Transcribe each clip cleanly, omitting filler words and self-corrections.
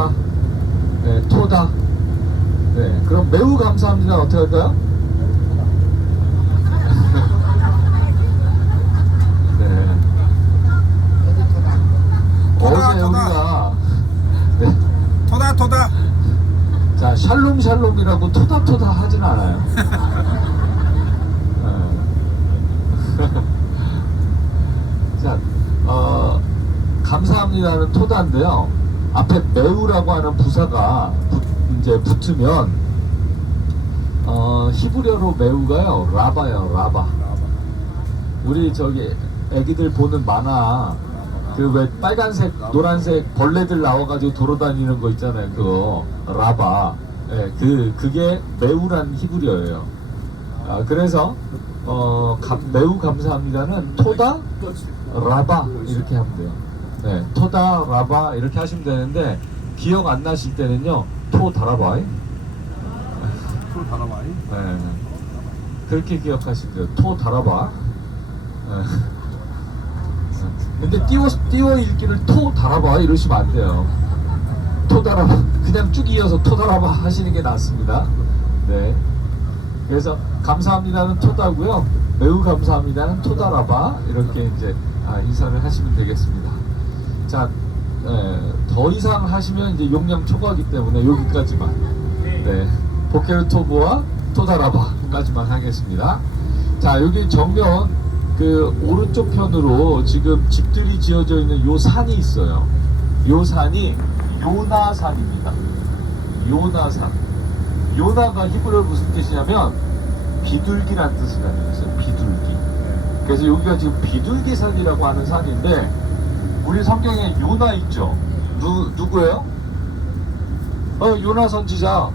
토다. 네, 토다. 네, 그럼 매우 감사합니다. 어떻게 할까요? 네. 어제 우리가 네. 토다. 자, 샬롬이라고 토다 하진 않아요. 자, 감사합니다는 토다인데요. 앞에 매우라고 하는 부사가 이제 붙으면 히브리어로 매우가요 라바예요. 라바. 우리 저기 애기들 보는 만화 그 왜 빨간색 노란색 벌레들 나와가지고 돌아다니는 거 있잖아요. 그거 라바. 예, 그게 매우란 히브리어예요. 그래서 매우 감사합니다는 토다 라바 이렇게 하면 돼요. 네, 토다 라바 이렇게 하시면 되는데 기억 안 나실 때는요 토 다라바이. 네, 그렇게 기억하시면 돼요. 토 다라바. 네. 근데 띄워 읽기를 토 다라바 이러시면 안 돼요. 토 다라바 그냥 쭉 이어서 토 다라바 하시는 게 낫습니다. 네. 그래서 감사합니다는 토다고요. 매우 감사합니다는 토다라바 이렇게 이제 인사를 하시면 되겠습니다. 자, 더 이상 하시면 이제 용량 초과하기 때문에 여기까지만. 네. 보케르 토브와 토다라바까지만 하겠습니다. 자, 여기 정면 그 오른쪽 편으로 지금 집들이 지어져 있는 요 산이 있어요. 요 산이 요나산입니다. 요나산. 요나가 히브리어로 무슨 뜻이냐면 비둘기란 뜻을 가지고 있어요. 비둘기. 그래서 여기가 지금 비둘기산이라고 하는 산인데 우리 성경에 요나 있죠. 누구예요? 요나 선지자.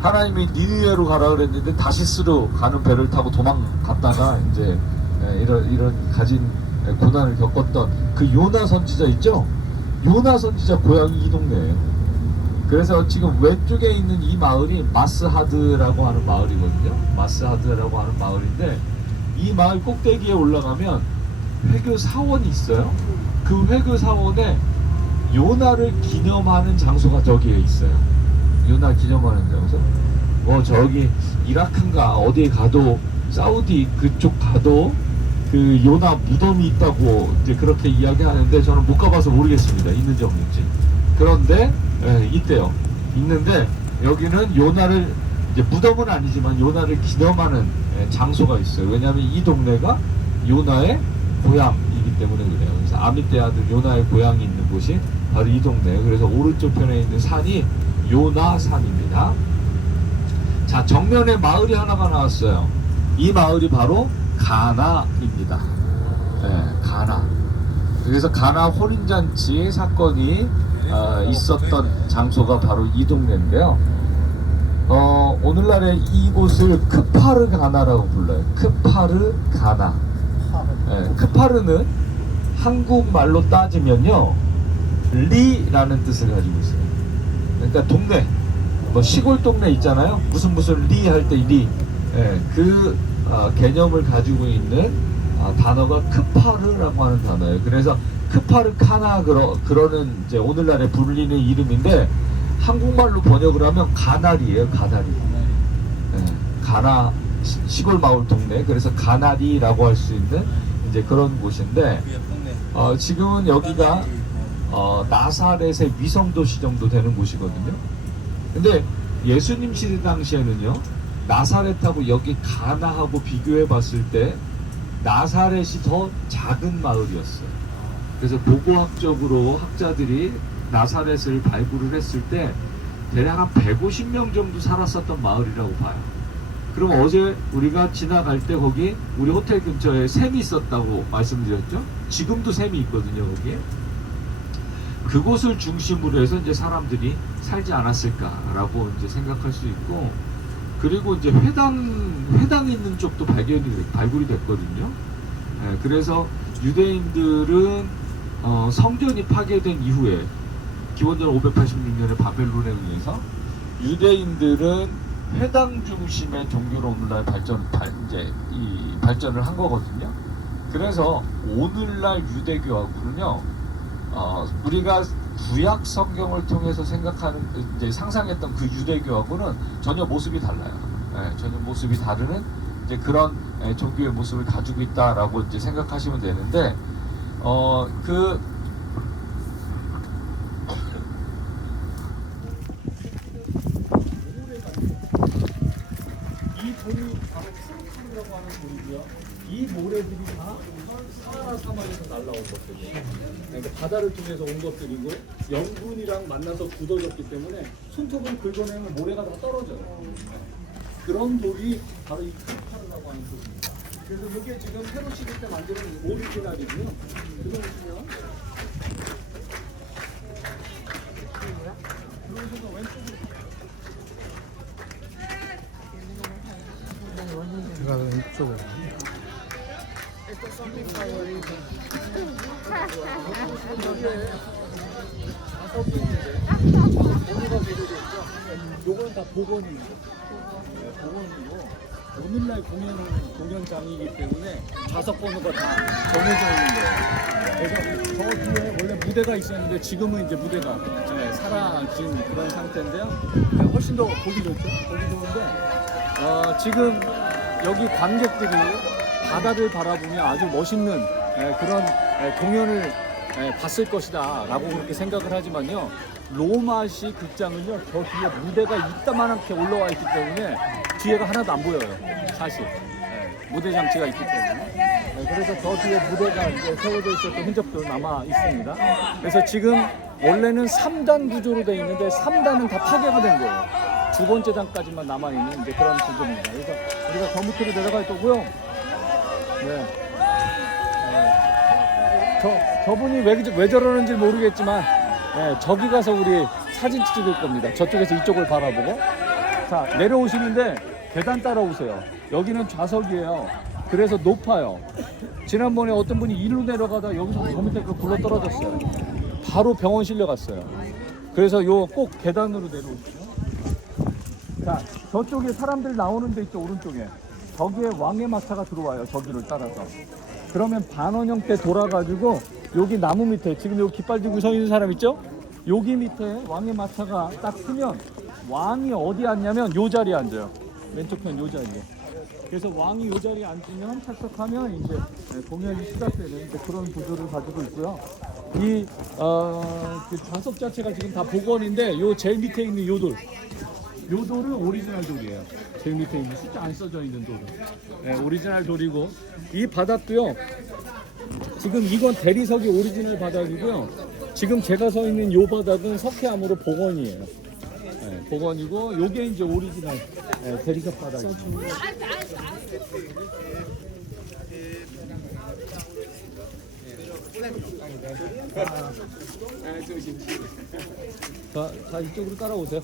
하나님이 니느웨로 가라 그랬는데 다시스로 가는 배를 타고 도망갔다가 이제 이런 가진 고난을 겪었던 그 요나 선지자 있죠? 요나 선지자 고향이 이 동네예요. 그래서 지금 왼쪽에 있는 이 마을이 마스하드라고 하는 마을이거든요. 마스하드라고 하는 마을인데 이 마을 꼭대기에 올라가면 회교 사원이 있어요. 그 회교 사원에 요나를 기념하는 장소가 저기에 있어요. 요나 기념하는 장소. 저기 이라크인가 어디에 가도 사우디 그쪽 가도 그 요나 무덤이 있다고 이제 그렇게 이야기하는데 저는 못 가봐서 모르겠습니다. 있는지 없는지. 그런데 있대요. 있는데 여기는 요나를 이제 무덤은 아니지만 요나를 기념하는 장소가 있어요. 왜냐하면 이 동네가 요나의 고향이기 때문에 그래요. 그래서 아미떼 아들 요나의 고향이 있는 곳이 바로 이 동네예요. 그래서 오른쪽 편에 있는 산이 요나산입니다. 자, 정면에 마을이 하나가 나왔어요. 이 마을이 바로 가나입니다. 네, 가나. 그래서 가나 혼인잔치 사건이 있었던 장소가 바로 이 동네인데요. 오늘날에 이곳을 크파르 가나라고 불러요. 크파르 가나. 네, 크파르는 한국말로 따지면요 리라는 뜻을 가지고 있어요. 그러니까 동네, 뭐 시골 동네 있잖아요. 무슨 리 할 때 리. 네, 그 개념을 가지고 있는 단어가 크파르라고 하는 단어예요. 그래서 크파르 카나 그러는 이제 오늘날에 불리는 이름인데 한국말로 번역을 하면 가나리예요. 가나리. 네, 가나 시골 마을 동네. 그래서 가나리라고 할 수 있는 이제 그런 곳인데 지금은 여기가 나사렛의 위성도시 정도 되는 곳이거든요. 근데 예수님 시대 당시에는요 나사렛하고 여기 가나하고 비교해 봤을 때 나사렛이 더 작은 마을이었어요. 그래서 고고학적으로 학자들이 나사렛을 발굴을 했을 때 대략 한 150명 정도 살았었던 마을이라고 봐요. 그럼 어제 우리가 지나갈 때 거기 우리 호텔 근처에 샘이 있었다고 말씀드렸죠? 지금도 샘이 있거든요, 거기에. 그곳을 중심으로 해서 이제 사람들이 살지 않았을까라고 이제 생각할 수 있고, 그리고 이제 회당 있는 쪽도 발굴이 됐거든요. 그래서 유대인들은 성전이 파괴된 이후에 기원전 586년에 바벨론에 의해서 유대인들은 회당 중심의 종교로 오늘날 발전을 한 거거든요. 그래서 오늘날 유대교하고는요, 우리가 구약 성경을 통해서 생각하는 이제 상상했던 그 유대교하고는 전혀 모습이 달라요. 전혀 모습이 다른 이제 그런 종교의 모습을 가지고 있다라고 이제 생각하시면 되는데 그 이 돌이 바로 푸르푸르라고 하는 돌이고요. 이 모래들이 다 사하라 사막에서 날라온 것들이에요. 그러니까 바다를 통해서 온 것들이고 영분이랑 만나서 굳어졌기 때문에 손톱을 긁어내면 모래가 다 떨어져요. 그런 돌이 바로 이 카르파르라고 하는 돌입니다. 그래서 이게 지금 새로 시대 때 만드는 오리지널이고요. 들어오시면 들어오셔서 왼쪽으로 제가 왼쪽으로. 요건 다 복원입니다. 복원이고 오늘날 공연장이기 때문에 좌석 번호가 다 정해져 있는 거예요. 그래서 저 뒤에 원래 무대가 있었는데 지금은 이제 무대가 사라진 그런 상태인데요. 훨씬 더 보기 좋죠. 보기 좋은데 지금 여기 관객들이 바다를 바라보며 아주 멋있는 그런 공연을 봤을 것이다 라고 그렇게 생각을 하지만요, 로마시 극장은요 저 뒤에 무대가 이따만하게 올라와 있기 때문에 뒤에가 하나도 안 보여요. 사실 무대 장치가 있기 때문에. 그래서 저 뒤에 무대가 이제 세워져 있었던 흔적도 남아 있습니다. 그래서 지금 원래는 3단 구조로 되어 있는데 3단은 다 파괴가 된 거예요. 두 번째 단까지만 남아 있는 이제 그런 구조입니다. 그래서 우리가 저 밑으로 내려갈 거고요. 저분이 왜 저러는지 모르겠지만 저기 가서 우리 사진 찍을 겁니다. 저쪽에서 이쪽을 바라보고. 자, 내려오시는데 계단 따라오세요. 여기는 좌석이에요. 그래서 높아요. 지난번에 어떤 분이 일로 내려가다 여기서 저 밑에 굴러 떨어졌어요. 바로 병원 실려갔어요. 그래서 요 꼭 계단으로 내려오시죠. 자, 저쪽에 사람들 나오는 데 있죠, 오른쪽에. 저기에 왕의 마차가 들어와요, 저기를 따라서. 그러면 반원형 때 돌아가지고 여기 나무 밑에, 지금 여기 깃발 들고 서 있는 사람 있죠? 여기 밑에 왕의 마차가 딱 쓰면 왕이 어디 앉냐면 요 자리에 앉아요. 왼쪽 편 요 자리에. 그래서 왕이 요 자리에 앉으면 착석하면 이제 공연이 시작되는 그런 구조를 가지고 있고요. 이 그 좌석 자체가 지금 다 복원인데 요 제일 밑에 있는 요 돌. 요 돌은 오리지널 돌이에요. 제일 밑에 있는 숫자 안 써져 있는 돌은. 오리지널 돌이고, 이 바닥도요. 지금 이건 대리석이 오리지널 바닥이고요. 지금 제가 서 있는 요 바닥은 석회암으로 복원이에요. 복원이고, 요게 이제 오리지널 대리석 바닥입니다. 자, 이쪽으로 따라오세요.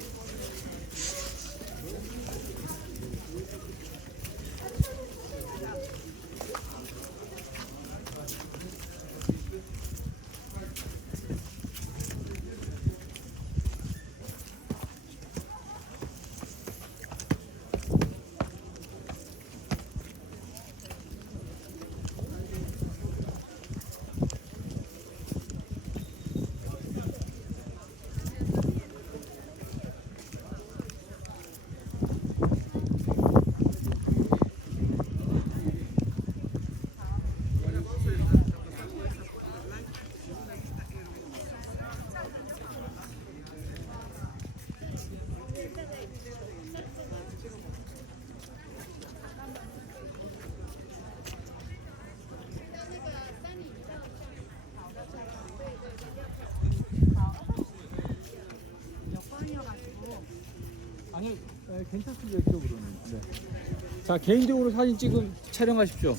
아니, 괜찮습니다. 이쪽으로는. 네. 자, 개인적으로 사진 촬영하십시오.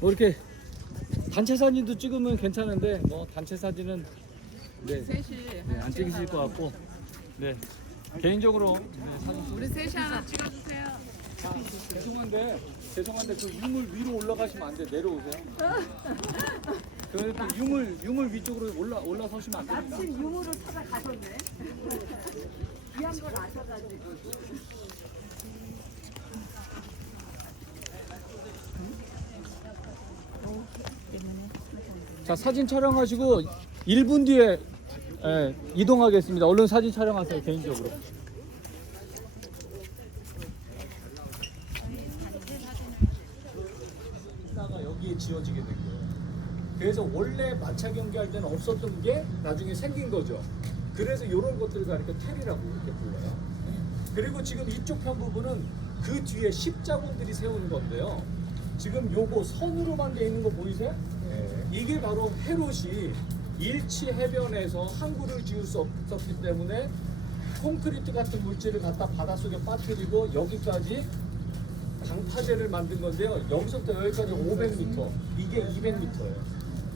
뭐 이렇게 단체 사진도 찍으면 괜찮은데 뭐 단체 사진은 안 찍으실 것 같고, 개인적으로 사진 우리 셋이 하나 찍어주세요. 죄송한데 그 유물 위로 올라가시면 안 돼. 내려오세요. 그 유물 위쪽으로 올라서시면 안 됩니다. 지금 유물을 찾아가셨네. 귀한 걸 아셔가지고. 자, 사진 촬영하시고 1분 뒤에 이동하겠습니다. 얼른 사진 촬영하세요 개인적으로. 가 여기에 지어지게 된 거예요. 그래서 원래 마차 경기할 때는 없었던 게 나중에 생긴 거죠. 그래서 이런 것들을 다 이렇게 테리라고 이렇게 불러요. 그리고 지금 이쪽 편 부분은 그 뒤에 십자군들이 세우는 건데요. 지금 요거 선으로만 돼 있는 거 보이세요? 이게 바로 헤롯이 일치 해변에서 항구를 지을 수 없었기 때문에 콘크리트 같은 물질을 갖다 바닷속에 빠뜨리고 여기까지 방파제를 만든 건데요. 여기서부터 여기까지 500m, 이게 200m예요.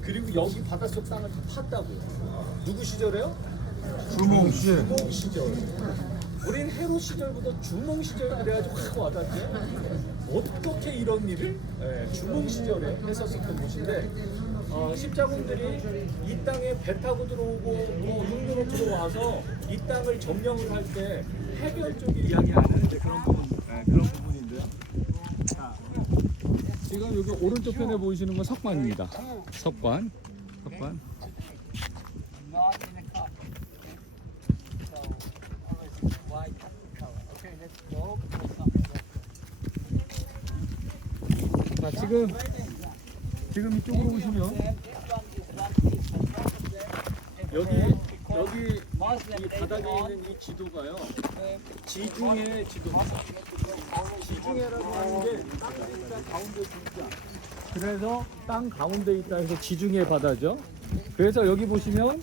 그리고 여기 바닷속 땅을 다 팠다고요. 누구 시절에요? 주몽 시절. 우린 헤롯 시절보다 주몽 시절 그래가지고 확 와닿죠. 어떻게 이런 일을 주몽 시절에 했었던 곳인데 십자군들이 이 땅에 배 타고 들어오고 뭐 흉노로 들어와서 이 땅을 점령을 할 때 해변 쪽이 이야기하는 그런 부분인데요. 자, 지금 여기 오른쪽 편에 보이시는 건 석관입니다. 석관. Not in a cup. So always white color. Okay, let's go. Put something. 자, 지금 이쪽으로 오시면 여기 이 바닥에 있는 이 지도가요. 지중해 지도입니다. 지중해라고 하는 게 땅 있다 가운데 있다. 그래서 땅 가운데 있다 해서 지중해 바다죠. 그래서 여기 보시면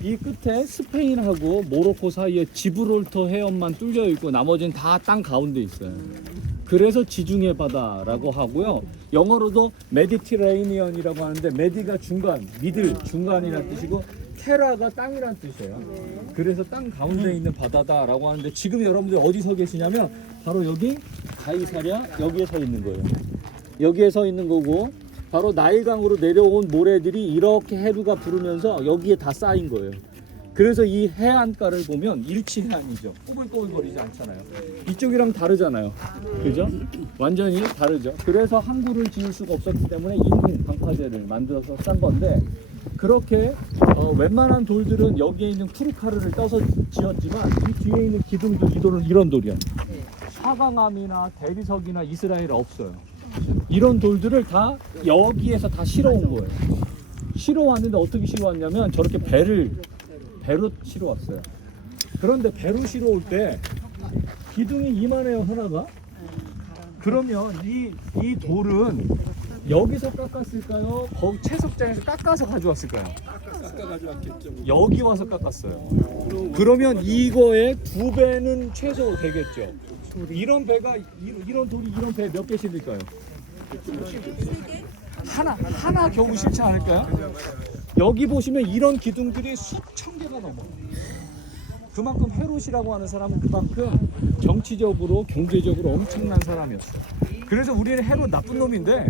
이 끝에 스페인하고 모로코 사이에 지브롤터 해협만 뚫려 있고 나머지는 다 땅 가운데 있어요. 그래서 지중해 바다라고 하고요. 영어로도 메디티레이니언이라고 하는데 메디가 중간, 미들 중간이라는 뜻이고 테라가 땅이란 뜻이에요. 그래서 땅 가운데 있는 바다다라고 하는데 지금 여러분들 어디 서 계시냐면 바로 여기 가이사랴 여기에 서 있는 거예요. 여기에 서 있는 거고 바로 나일강으로 내려온 모래들이 이렇게 해류가 부르면서 여기에 다 쌓인 거예요. 그래서 이 해안가를 보면 일치해안이죠. 꼬불꼬불거리지 않잖아요. 이쪽이랑 다르잖아요. 그죠? 완전히 다르죠. 그래서 항구를 지을 수가 없었기 때문에 인공 방파제를 만들어서 싼 건데 그렇게 웬만한 돌들은 여기에 있는 쿠르카르를 떠서 지었지만 이 뒤에 있는 기둥도 이 돌은 이런 돌이야. 사강암이나 대리석이나 이스라엘에 없어요. 이런 돌들을 다 여기에서 다 실어온 거예요. 실어왔는데 어떻게 실어왔냐면 저렇게 배로 실어왔어요. 그런데 배로 실어올 때 기둥이 이만해요 하나가. 그러면 이 돌은 여기서 깎았을까요? 거기 채석장에서 깎아서 가져왔을까요? 여기 와서 깎았어요. 그러면 이거의 2배는 최소 되겠죠. 이런 배가 이런 돌이 이런 배 몇 개 실릴까요? 하나 겨우 실지 않을까요? 여기 보시면 이런 기둥들이 수천 개가 넘어요. 그만큼 헤롯이라고 하는 사람은 그만큼 정치적으로 경제적으로 엄청난 사람이었어요. 그래서 우리는 헤롯 나쁜 놈인데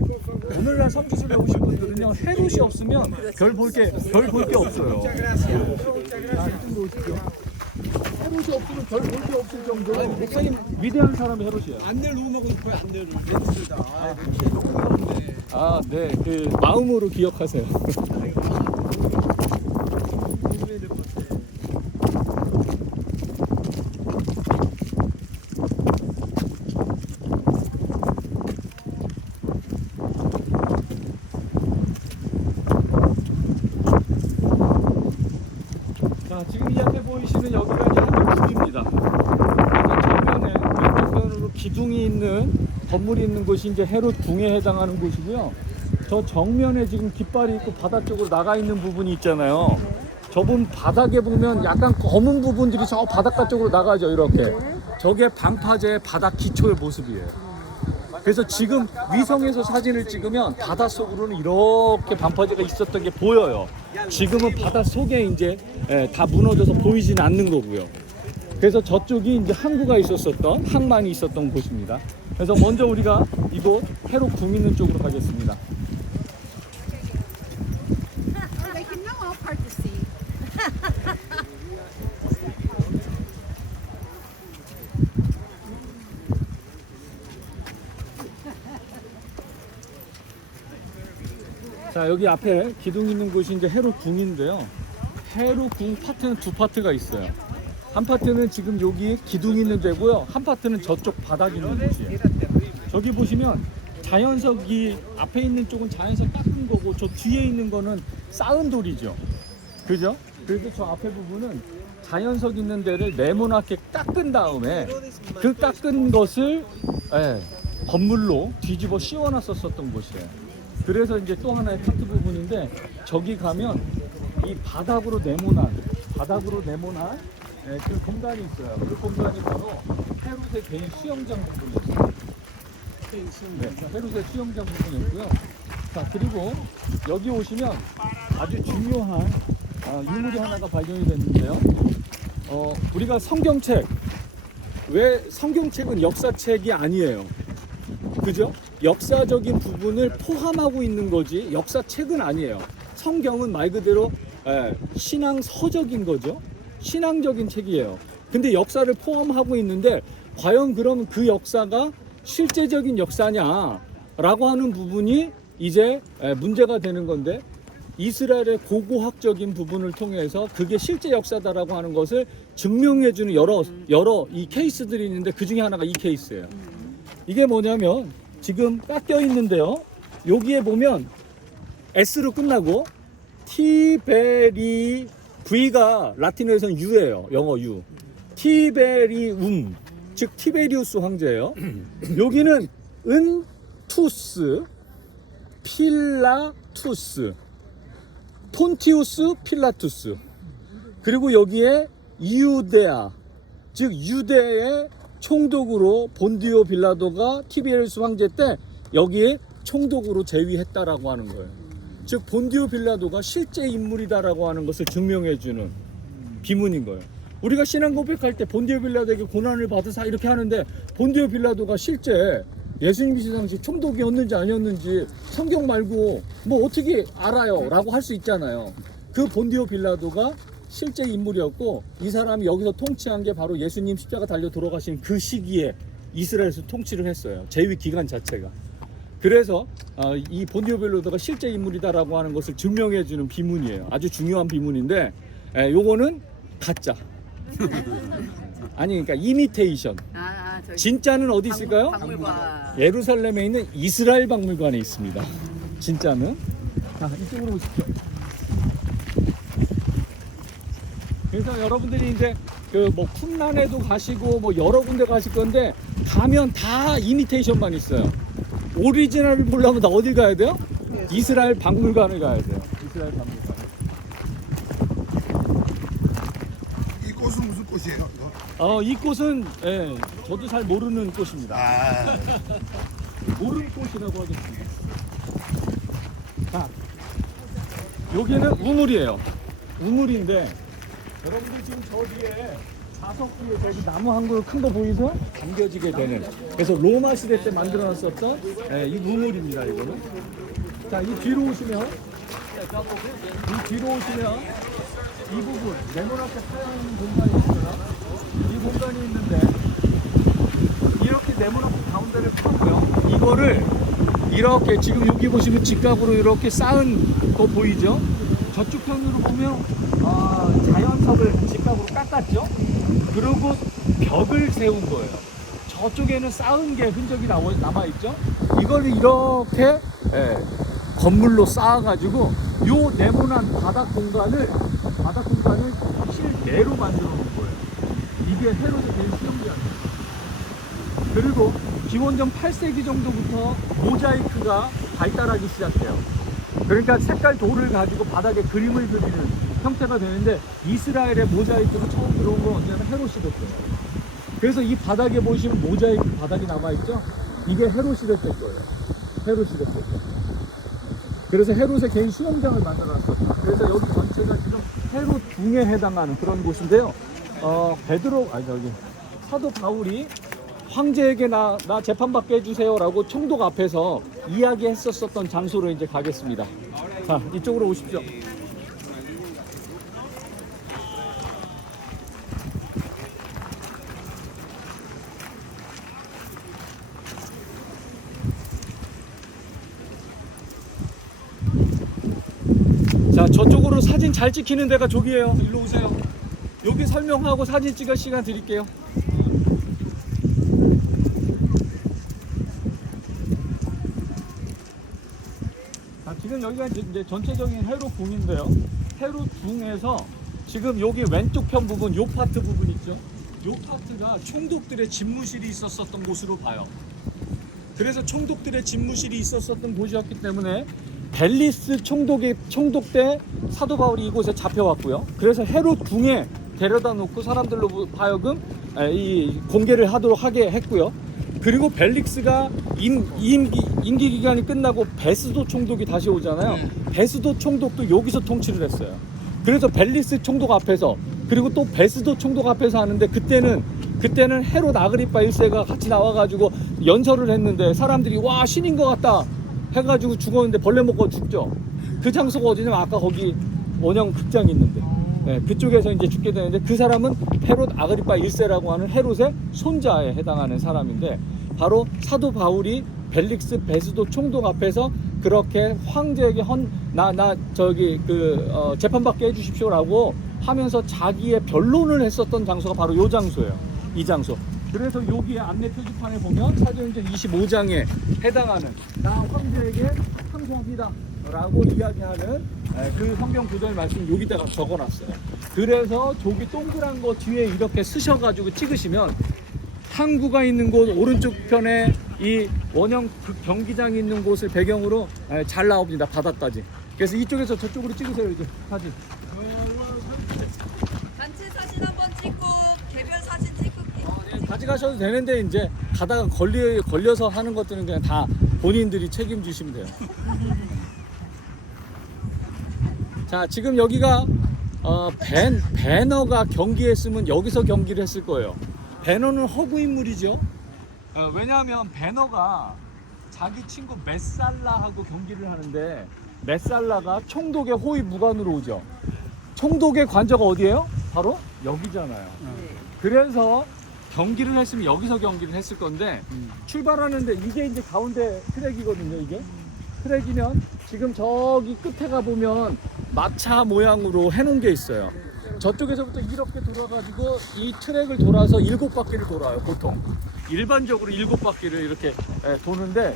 오늘날 성지순례 오신 분들은요 헤롯이 없으면 별 볼 게 없어요. 이쪽으로 오십시오. 헤롯이 없으면 별 볼 게 없을 정도로 목사님 위대한 사람이 헤롯이에요. 안내를 누구 먹고 싶어요? 안내를 렌즈다. 아, 네, 그 마음으로 기억하세요. 자, 지금 이 앞에 보이시는 여기가 이제 한국입니다. 정면에 왼쪽편으로 기둥이 있는 건물이 있는 곳이 이제 헤롯 궁에 해당하는 곳이고요. 저 정면에 지금 깃발이 있고 바다 쪽으로 나가 있는 부분이 있잖아요. 저분 바닥에 보면 약간 검은 부분들이 저 바닷가 쪽으로 나가죠. 이렇게. 저게 방파제의 바닥 기초의 모습이에요. 그래서 지금 위성에서 사진을 찍으면 바닷속으로는 이렇게 방파제가 있었던 게 보여요. 지금은 바닷속에 이제 다 무너져서 보이지는 않는 거고요. 그래서 저쪽이 이제 항구가 있었던 항만이 있었던 곳입니다. 그래서 먼저 우리가 이곳 헤롯 궁 있는 쪽으로 가겠습니다. They can know all part to see. 자, 여기 앞에 기둥 있는 곳이 이제 헤롯 궁인데요. 해로 궁 파트는 두 파트가 있어요. 한 파트는 지금 여기 기둥 있는 데고요. 한 파트는 저쪽 바닥 있는 곳이에요. 저기 보시면 자연석이 앞에 있는 쪽은 자연석 깎은 거고 저 뒤에 있는 거는 쌓은 돌이죠. 그죠? 그래서 저 앞에 부분은 자연석 있는 데를 네모나게 깎은 다음에 그 깎은 것을 건물로 뒤집어 씌워놨었던 곳이에요. 그래서 이제 또 하나의 파트 부분인데 저기 가면 이 바닥으로 네모난 그 공간이 있어요. 그 공간이 바로 헤롯의 개인 수영장 부분이었어요. 네, 헤롯의 수영장 부분이었고요. 자, 그리고 여기 오시면 아주 중요한 유물이 하나가 발견이 됐는데요. 우리가 성경책, 왜 성경책은 역사책이 아니에요? 그죠? 역사적인 부분을 포함하고 있는 거지 역사책은 아니에요. 성경은 말 그대로 신앙서적인 거죠. 신앙적인 책이에요. 근데 역사를 포함하고 있는데 과연 그럼 그 역사가 실제적인 역사냐라고 하는 부분이 이제 문제가 되는 건데 이스라엘의 고고학적인 부분을 통해서 그게 실제 역사다라고 하는 것을 증명해주는 여러 이 케이스들이 있는데 그 중에 하나가 이 케이스예요. 이게 뭐냐면 지금 깎여 있는데요. 여기에 보면 S로 끝나고 티베리 V가 라틴어에서는 U예요. 영어 U. 티베리움 즉 티베리우스 황제예요. 여기는 은투스 필라투스 폰티우스 필라투스 그리고 여기에 이우데아 즉 유대의 총독으로 본디오 빌라도가 티베리우스 황제 때 여기에 총독으로 재위했다라고 하는 거예요. 즉 본디오 빌라도가 실제 인물이다라고 하는 것을 증명해주는 비문인 거예요. 우리가 신앙 고백할 때 본디오 빌라도에게 고난을 받으사 이렇게 하는데 본디오 빌라도가 실제 예수님이 당시 총독이었는지 아니었는지 성경 말고 뭐 어떻게 알아요? 라고 할 수 있잖아요. 그 본디오 빌라도가 실제 인물이었고 이 사람이 여기서 통치한 게 바로 예수님 십자가 달려 돌아가신 그 시기에 이스라엘에서 통치를 했어요. 재위 기간 자체가. 그래서 이 본디오 빌라도가 실제 인물이다라고 하는 것을 증명해주는 비문이에요. 아주 중요한 비문인데 요거는 가짜. 아니 그러니까 이미테이션. 진짜는 어디 있을까요? 박물관. 예루살렘에 있는 이스라엘 박물관에 있습니다. 진짜는. 자, 이쪽으로 오십시오. 그래서 여러분들이 이제 그 뭐 쿰란에도 가시고 뭐 여러 군데 가실 건데 가면 다 이미테이션만 있어요. 오리지널을 보려면 다 어딜 가야 돼요? 이스라엘 박물관을 가야 돼요. 이스라엘 박물관. 이 꽃은 무슨 꽃이에요? 이 꽃은 저도 잘 모르는 꽃입니다. 모르는 꽃이라고 하겠습니다. 자, 여기는 우물이에요. 우물인데 여러분들 지금 저 뒤에 자석 뒤에 저기 나무 한 그루 큰 거 보이죠? 담겨지게 되는. 그래서 로마 시대 때 만들어놨었던 이 우물입니다. 이거는. 자, 이 뒤로 오시면 이 부분 네모나게 파여 있는 공간이 있어요. 이 공간이 있는데 이렇게 네모나게 가운데를 파고요. 이거를 이렇게 지금 여기 보시면 직각으로 이렇게 쌓은 거 보이죠? 저쪽 편으로 보면 자연석을 직각으로 깎았죠. 그리고 벽을 세운 거예요. 저쪽에는 쌓은 게 흔적이 남아있죠. 이걸 이렇게 건물로 쌓아가지고 요 네모난 바닥 공간을 실내로 만들어 놓은 거예요. 이게 헤롯의 개인 수영장이에요. 그리고 기원전 8세기 정도부터 모자이크가 발달하기 시작해요. 그러니까 색깔 돌을 가지고 바닥에 그림을 그리는 형태가 되는데 이스라엘의 모자이크가 처음 들어온 건 언제냐면 헤롯 시대 때예요. 그래서 이 바닥에 보시면 모자이크 바닥이 남아있죠? 이게 헤롯 시대 때 거예요. 헤롯 시대 때. 그래서 헤롯의 개인 수영장을 만들어놨었다. 그래서 여기 전체가 지금 헤롯 궁에 해당하는 그런 곳인데요. 사도 바울이 황제에게 나 재판받게 해주세요라고 총독 앞에서 이야기했었던 장소로 이제 가겠습니다. 자, 이쪽으로 오십시오. 자, 저쪽으로 사진 잘 찍히는 데가 저기예요. 일로 오세요. 여기 설명하고 사진 찍을 시간 드릴게요. 자, 지금 여기가 이제 전체적인 해로궁인데요. 해로궁에서 지금 여기 왼쪽 편 부분, 요 파트 부분 있죠? 요 파트가 총독들의 집무실이 있었던 곳으로 봐요. 그래서 총독들의 집무실이 있었던 곳이었기 때문에 벨리스 총독 때 사도 바울이 이곳에 잡혀왔고요. 그래서 헤롯궁에 데려다 놓고 사람들로 하여금 이 공개를 하게 했고요. 그리고 벨릭스가 임기 기간이 끝나고 베스도 총독이 다시 오잖아요. 베스도 총독도 여기서 통치를 했어요. 그래서 벨리스 총독 앞에서, 그리고 또 베스도 총독 앞에서 하는데, 그때는 헤롯 아그리파 1세가 같이 나와가지고 연설을 했는데 사람들이 와 신인 것 같다 해가지고 죽었는데 벌레 먹고 죽죠. 그 장소가 어디냐면 아까 거기 원형 극장이 있는데, 네, 그쪽에서 이제 죽게 되는데, 그 사람은 헤롯 아그리파 1세라고 하는 헤롯의 손자에 해당하는 사람인데, 바로 사도 바울이 벨릭스 베스도 총독 앞에서 그렇게 황제에게 재판받게 해주십시오라고 하면서 자기의 변론을 했었던 장소가 바로 이 장소예요. 이 장소. 그래서 여기에 안내 표지판에 보면 사도행전 25장에 해당하는 나 황제에게 항소합니다 라고 이야기하는 그 성경 구절 말씀 여기다가 적어놨어요. 그래서 저기 동그란 거 뒤에 이렇게 쓰셔가지고 찍으시면 항구가 있는 곳 오른쪽 편에 이 원형 경기장이 있는 곳을 배경으로 잘 나옵니다. 바다까지. 그래서 이쪽에서 저쪽으로 찍으세요. 이제 사진. 단체 사진 한번 찍고 개별 사진 찍고 가져가셔도 되는데, 이제 가다가 걸려서 하는 것들은 그냥 다 본인들이 책임지시면 돼요. 자, 지금 여기가 배너가 경기했으면 여기서 경기를 했을 거예요. 배너는 허구 인물이죠. 왜냐하면 배너가 자기 친구 메살라하고 경기를 하는데, 메살라가 총독의 호위 무관으로 오죠. 총독의 관저가 어디예요? 바로 여기잖아요. 그래서 경기를 했으면 여기서 경기를 했을 건데, 출발하는데 이게 이제 가운데 트랙이거든요. 이게 트랙이면 지금 저기 끝에 가보면 마차 모양으로 해놓은 게 있어요. 저쪽에서부터 이렇게 돌아가지고 이 트랙을 돌아서 7바퀴를 돌아요. 보통 일반적으로 7바퀴를 이렇게 도는데,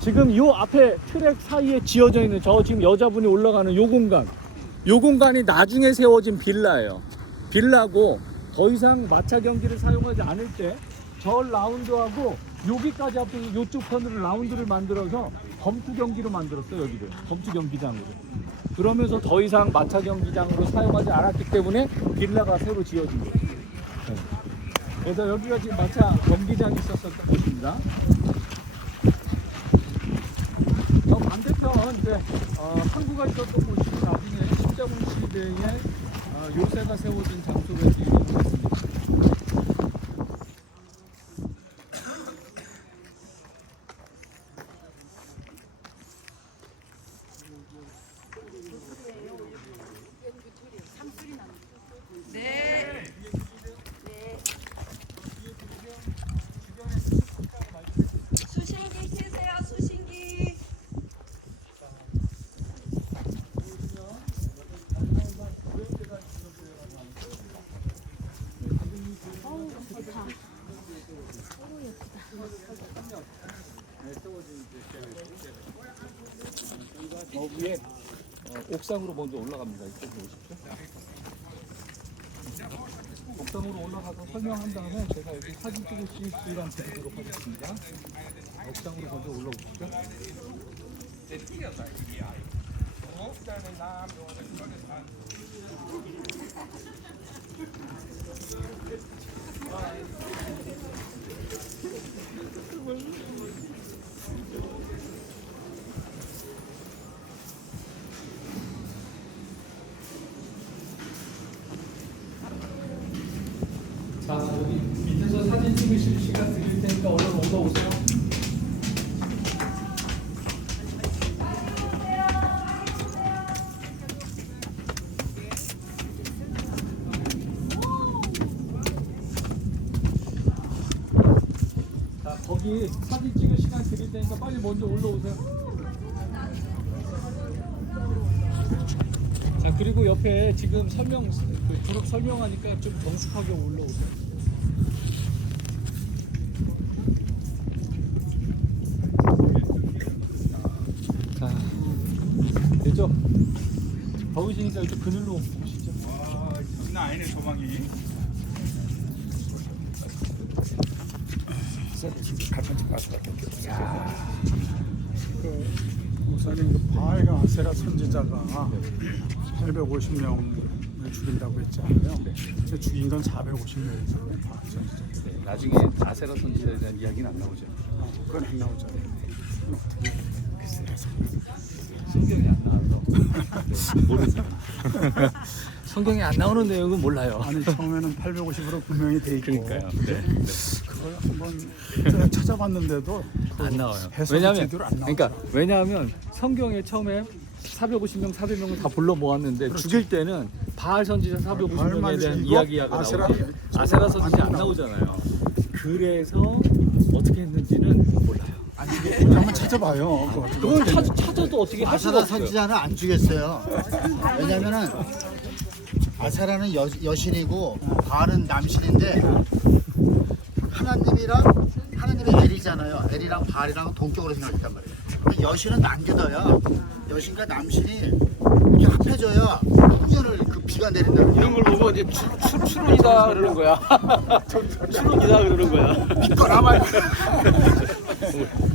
지금 요 앞에 트랙 사이에 지어져 있는 저 지금 여자분이 올라가는 요 공간이 나중에 세워진 빌라예요. 빌라고 더 이상 마차 경기를 사용하지 않을 때 저 라운드하고 여기까지 합쳐서 요쪽 편으로 라운드를 만들어서 검투 경기로 만들었어요. 여기를 검투 경기장으로. 그러면서 더 이상 마차 경기장으로 사용하지 않았기 때문에 빌라가 새로 지어진 거예요. 네. 그래서 여기가 지금 마차 경기장이 있었던 곳입니다. 저 반대편 이제 항구가 있었던 곳이 나중에 십자군 시대에 요새가 세워진 장소가 있습니다. 네. 수신기 켜세요. 수신기. 저 위에 옥상으로 먼저 올라갑니다. 이쪽으로 오십시오. 옥상으로 올라가서 설명한 다음에 제가 여기 사진 찍으실 시간 드리도록 하겠습니다. 옥상으로 먼저 올라오십시오. 자, 여기 밑에서 사진 찍으실 시간 드릴 테니까 얼른 올라오세요. 자, 거기 사진 찍을 시간 드릴 테니까 빨리 먼저 올라오세요. 자, 그리고 옆에 지금 그 그룹 설명하니까 좀 정숙하게 올라오세요. 자, 됐죠? 더우시니까 이렇게 그늘로 오시죠. 장난 아니네 소망이. 갈판집 가서 우선은 그 바알과 아세라 선지자가 850명을 죽인다고 했잖아요. 근데 죽인 건 450명이잖아요. 바알 선지자. 나중에 아세라 선지자에 대한 이야기는 안 나오죠. 그건 안 나오잖아요. 성경이 안 나와서 모르죠. 성경에 안 나오는 내용은 몰라요. 아니 처음에는 850으로 분명히 돼 있고 그러니까요. 네. 그걸 한번 찾아봤는데도 안 나와요. 해석이 왜냐하면 제대로 안 나오죠. 그러니까 왜냐하면 성경에 처음에 450명, 400명을 다 불러 모았는데 죽일 때는 바알 선지자 450명에 바알만 대한 죽이고 이야기가 나오고 아세라 선지자 안 나오잖아요. 그래서 어떻게 했는지는 몰라요. 한번 찾아봐요. 그걸 찾아도 어떻게 할 수가 아사라 없어요. 선지자는 안 죽였어요. 왜냐면은 아사라는 여신이고 바알은 남신인데 하나님의 엘이잖아요. 엘이랑 바알이랑 동격으로 생각했단 말이에요. 근데 여신은 남겨둬야 여신과 남신이 이렇게 합해져야 풍년을 그 비가 내린다는 거예요. 이런 걸 보고 이제 추론이다 그러는 거야. 추론이다 그러는 거야. 믿거나 말고.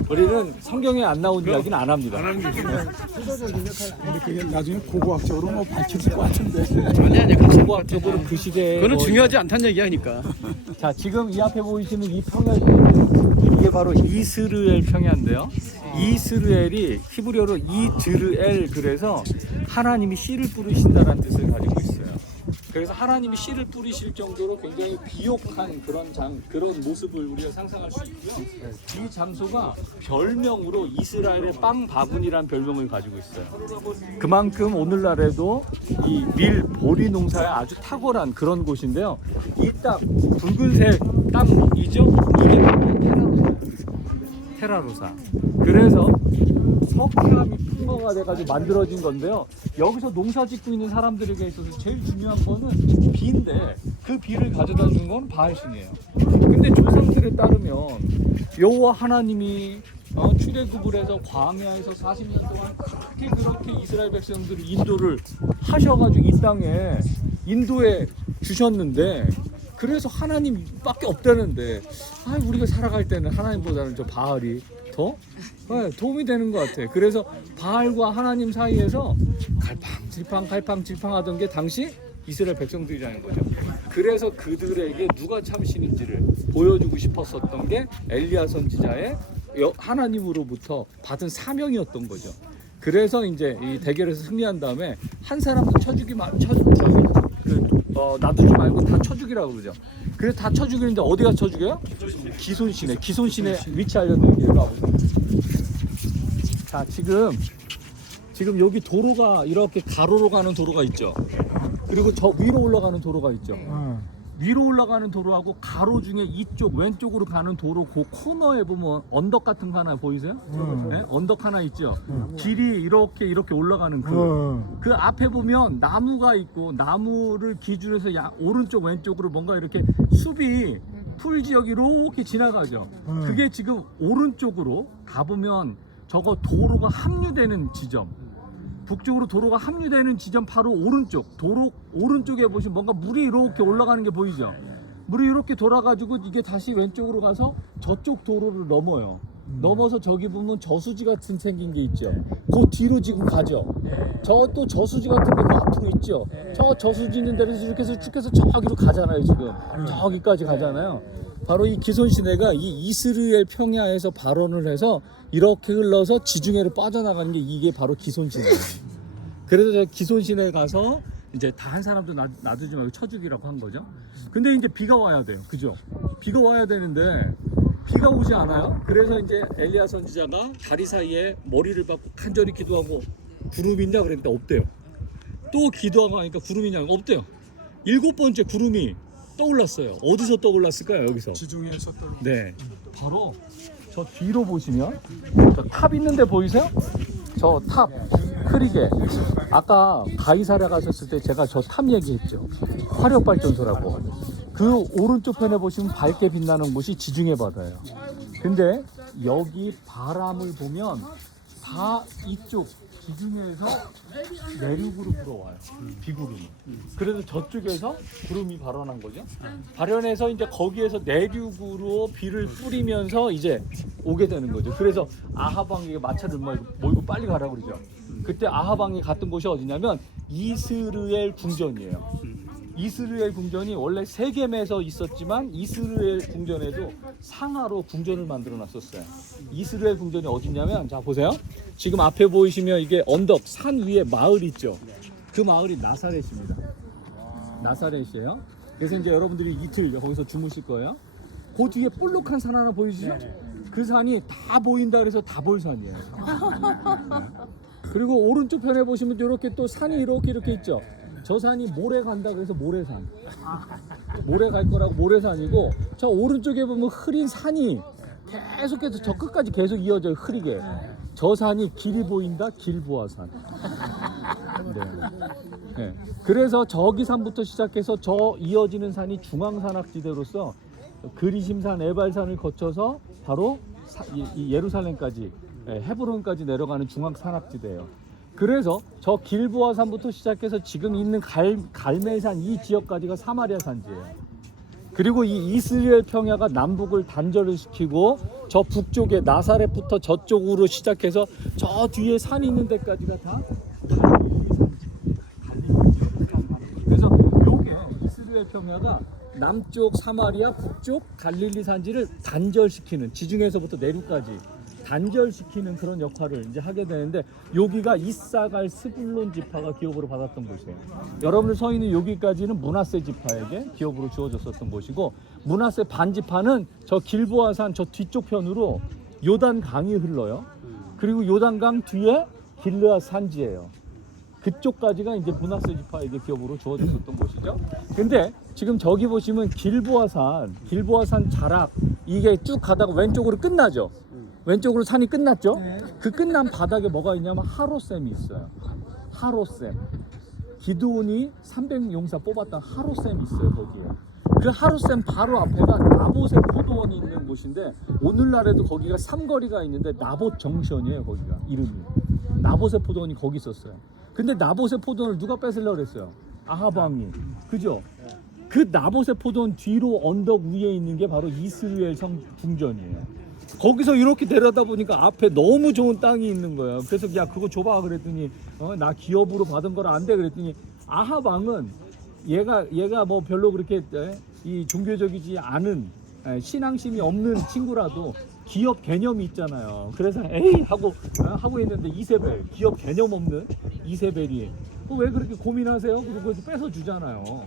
우리는 성경에 안 나온 이야기는 안 합니다. 근데 그게 나중에 고고학적으로 뭐 밝혀질 것 같은데. 아니 고고학적으로 그 시대에 그거는 중요하지 않다는 얘기하니까. 자, 지금 이 앞에 보이시는 이 평야, 이게 바로 이스르엘 평야인데요. 이스르엘이 히브리어로 이드르엘, 그래서 하나님이 씨를 뿌리신다라는 뜻을 가지고 있어요. 그래서 하나님이 씨를 뿌리실 정도로 굉장히 비옥한 그런 모습을 우리가 상상할 수 있고요. 이 장소가 별명으로 이스라엘의 빵 바구니라는 별명을 가지고 있어요. 그만큼 오늘날에도 이 밀 보리 농사에 아주 탁월한 그런 곳인데요. 이 땅, 붉은색 땅이죠? 이게 바로 테라로사. 그래서 석회암이 풍거가 돼가지고 만들어진 건데요. 여기서 농사 짓고 있는 사람들에게 있어서 제일 중요한 거는 비인데 그 비를 가져다 준 건 바알신이에요. 근데 조상들에 따르면 여호와 하나님이 출애굽을 해서 광야에서 40년 동안 그렇게 이스라엘 백성들을 인도를 하셔가지고 이 땅에 인도에 주셨는데, 그래서 하나님밖에 없다는데 우리가 살아갈 때는 하나님보다는 저 바알이 더 도움이 되는 것 같아. 그래서 바알과 하나님 사이에서 갈팡질팡 하던 게 당시 이스라엘 백성들이라는 거죠. 그래서 그들에게 누가 참 신인지를 보여주고 싶었었던 게 엘리야 선지자의 하나님으로부터 받은 사명이었던 거죠. 그래서 이제 이 대결에서 승리한 다음에 한 사람도 놔두지 말고 다 쳐죽이라고 그러죠. 그래서 다 쳐죽이는데 어디가 쳐죽여요? 기손신에. 기손신의 위치 알려드릴게요. 이리 와보세요. 자, 지금 여기 도로가 이렇게 가로로 가는 도로가 있죠. 그리고 저 위로 올라가는 도로가 있죠. 위로 올라가는 도로하고 가로 중에 이쪽 왼쪽으로 가는 도로 그 코너에 보면 언덕 같은 거 하나 보이세요? 네? 언덕 하나 있죠. 길이 이렇게 올라가는 그 앞에 보면 나무가 있고, 나무를 기준해서 오른쪽 왼쪽으로 뭔가 이렇게 숲이 풀 지역이 이렇게 지나가죠. 그게 지금 오른쪽으로 가보면 저거 도로가 합류되는 지점, 북쪽으로 도로가 합류되는 지점 바로 오른쪽, 도로 오른쪽에 보시면 뭔가 물이 이렇게 올라가는 게 보이죠. 물이 이렇게 돌아가지고 이게 다시 왼쪽으로 가서 저쪽 도로를 넘어요. 넘어서 저기 보면 저수지 같은 생긴 게 있죠. 그 뒤로 지금 가죠. 저 또 저수지 같은 게 앞으로 있죠. 저 저수지 있는 데로 이렇게 해서 쭉 해서 저기로 가잖아요. 지금 저기까지 가잖아요. 바로 이 기손시내가 이 이스라엘 평야에서 발원을 해서 이렇게 흘러서 지중해로 빠져나가는 게 이게 바로 기손시내예요. 그래서 제가 기손시내에 가서 이제 다 한 사람도 놔두지 말고 쳐주기라고 한 거죠. 근데 이제 비가 와야 돼요. 그죠? 비가 와야 되는데 비가 오지 않아요. 그래서 이제 엘리야 선지자가 다리 사이에 머리를 박고 간절히 기도하고 구름이 있냐 그랬는데 없대요. 또 기도하고 하니까 구름이 있냐 없대요. 7번째 구름이 떠올랐어요. 어디서 떠올랐을까요? 여기서. 지중해에서 떠. 네, 바로 저 뒤로 보시면 저 탑 있는데 보이세요? 저 탑 크리게 아까 가이사랴 가셨을 때 제가 저 탑 얘기했죠. 화력발전소라고. 그 오른쪽 편에 보시면 밝게 빛나는 곳이 지중해 바다예요. 근데 여기 바람을 보면 다 이쪽 지중해에서 내륙으로 불어와요. 비구름이. 그래서 저쪽에서 구름이 발현한 거죠. 발현해서 이제 거기에서 내륙으로 비를 뿌리면서 이제 오게 되는 거죠. 그래서 아하방에게 마차를 몰고 빨리 가라고 그러죠. 그때 아하방에 갔던 곳이 어디냐면 이스르엘 궁전이에요. 이스르엘 궁전이 원래 세겜에서 있었지만 이스르엘 궁전에도 상하로 궁전을 만들어 놨었어요. 이스르엘 궁전이 어디냐면 자 보세요. 지금 앞에 보이시면 이게 언덕 산 위에 마을 있죠. 그 마을이 나사렛입니다. 나사렛이에요. 그래서 이제 여러분들이 이틀 거기서 주무실 거예요. 그 뒤에 볼록한 산 하나 보이시죠? 그 산이 다 보인다 그래서 다볼산이에요. 그리고 오른쪽 편에 보시면 이렇게 또 산이 이렇게 있죠. 저 산이 모래 간다 그래서 모래산. 모래 갈 거라고 모래산이고 저 오른쪽에 보면 흐린 산이 계속해서 저 끝까지 계속 이어져요. 흐리게. 저 산이 길이 보인다 길보아산. 네. 그래서 저기 산부터 시작해서 저 이어지는 산이 중앙산악지대로서 그리심산 에발산을 거쳐서 바로 이 예루살렘까지 헤브론까지 내려가는 중앙산악지대예요. 그래서 저 길보아산부터 시작해서 지금 있는 갈멜산 이 지역까지가 사마리아 산지예요. 그리고 이 이스라엘 평야가 남북을 단절을 시키고 저 북쪽에 나사렛부터 저쪽으로 시작해서 저 뒤에 산이 있는 데까지가 다 갈릴리 산지. 그래서 요게 이스라엘 평야가 남쪽 사마리아, 북쪽 갈릴리 산지를 단절시키는 지중해에서부터 내륙까지 단절시키는 그런 역할을 이제 하게 되는데 여기가 이사갈 스불론 지파가 기업으로 받았던 곳이에요. 여러분들 서 있는 여기까지는 므낫세 지파에게 기업으로 주어졌었던 곳이고 므낫세 반지파는 저 길보아산 저 뒤쪽 편으로 요단 강이 흘러요. 그리고 요단 강 뒤에 길르앗 산지예요. 그쪽까지가 이제 므낫세 지파에게 기업으로 주어졌었던 곳이죠. 근데 지금 저기 보시면 길보아산 자락 이게 쭉 가다가 왼쪽으로 끝나죠. 왼쪽으로 산이 끝났죠? 그 끝난 바닥에 뭐가 있냐면 하롯샘이 있어요. 하롯샘. 기드온이 300용사 뽑았던 하롯샘이 있어요, 거기에. 그 하롯샘 바로 앞에가 나봇의 포도원이 있는 곳인데 오늘날에도 거기가 삼거리가 있는데 나봇 정션이에요, 거기가. 이름이. 나봇의 포도원이 거기 있었어요. 근데 나봇의 포도원을 누가 뺏으려고 그랬어요? 아하방이. 그죠? 그 나봇의 포도원 뒤로 언덕 위에 있는 게 바로 이스라엘 성 궁전이에요. 거기서 이렇게 내려다 보니까 앞에 너무 좋은 땅이 있는 거예요. 그래서 야 그거 줘봐 그랬더니 나 기업으로 받은 거라 안 돼 그랬더니 아하방은 얘가 뭐 별로 그렇게 이 종교적이지 않은 신앙심이 없는 친구라도 기업 개념이 있잖아요. 그래서 에이 하고 있는데 이세벨 기업 개념 없는 이세벨이 왜 그렇게 고민하세요? 그리고 뺏어 주잖아요.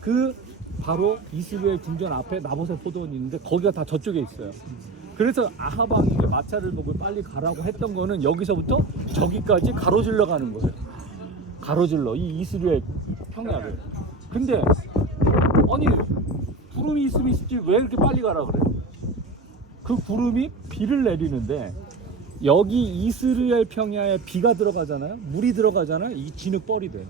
그 바로 이스라엘 궁전 앞에 나봇의 포도원이 있는데 거기가 다 저쪽에 있어요. 그래서 아하방이 마차를 먹고 빨리 가라고 했던 거는 여기서부터 저기까지 가로질러 가는 거예요. 가로질러 이 이스라엘 평야를. 근데 아니 구름이 있으면 있지 왜 이렇게 빨리 가라 그래? 그 구름이 비를 내리는데 여기 이스라엘 평야에 비가 들어가잖아요. 물이 들어가잖아요. 이 진흙벌이 돼요.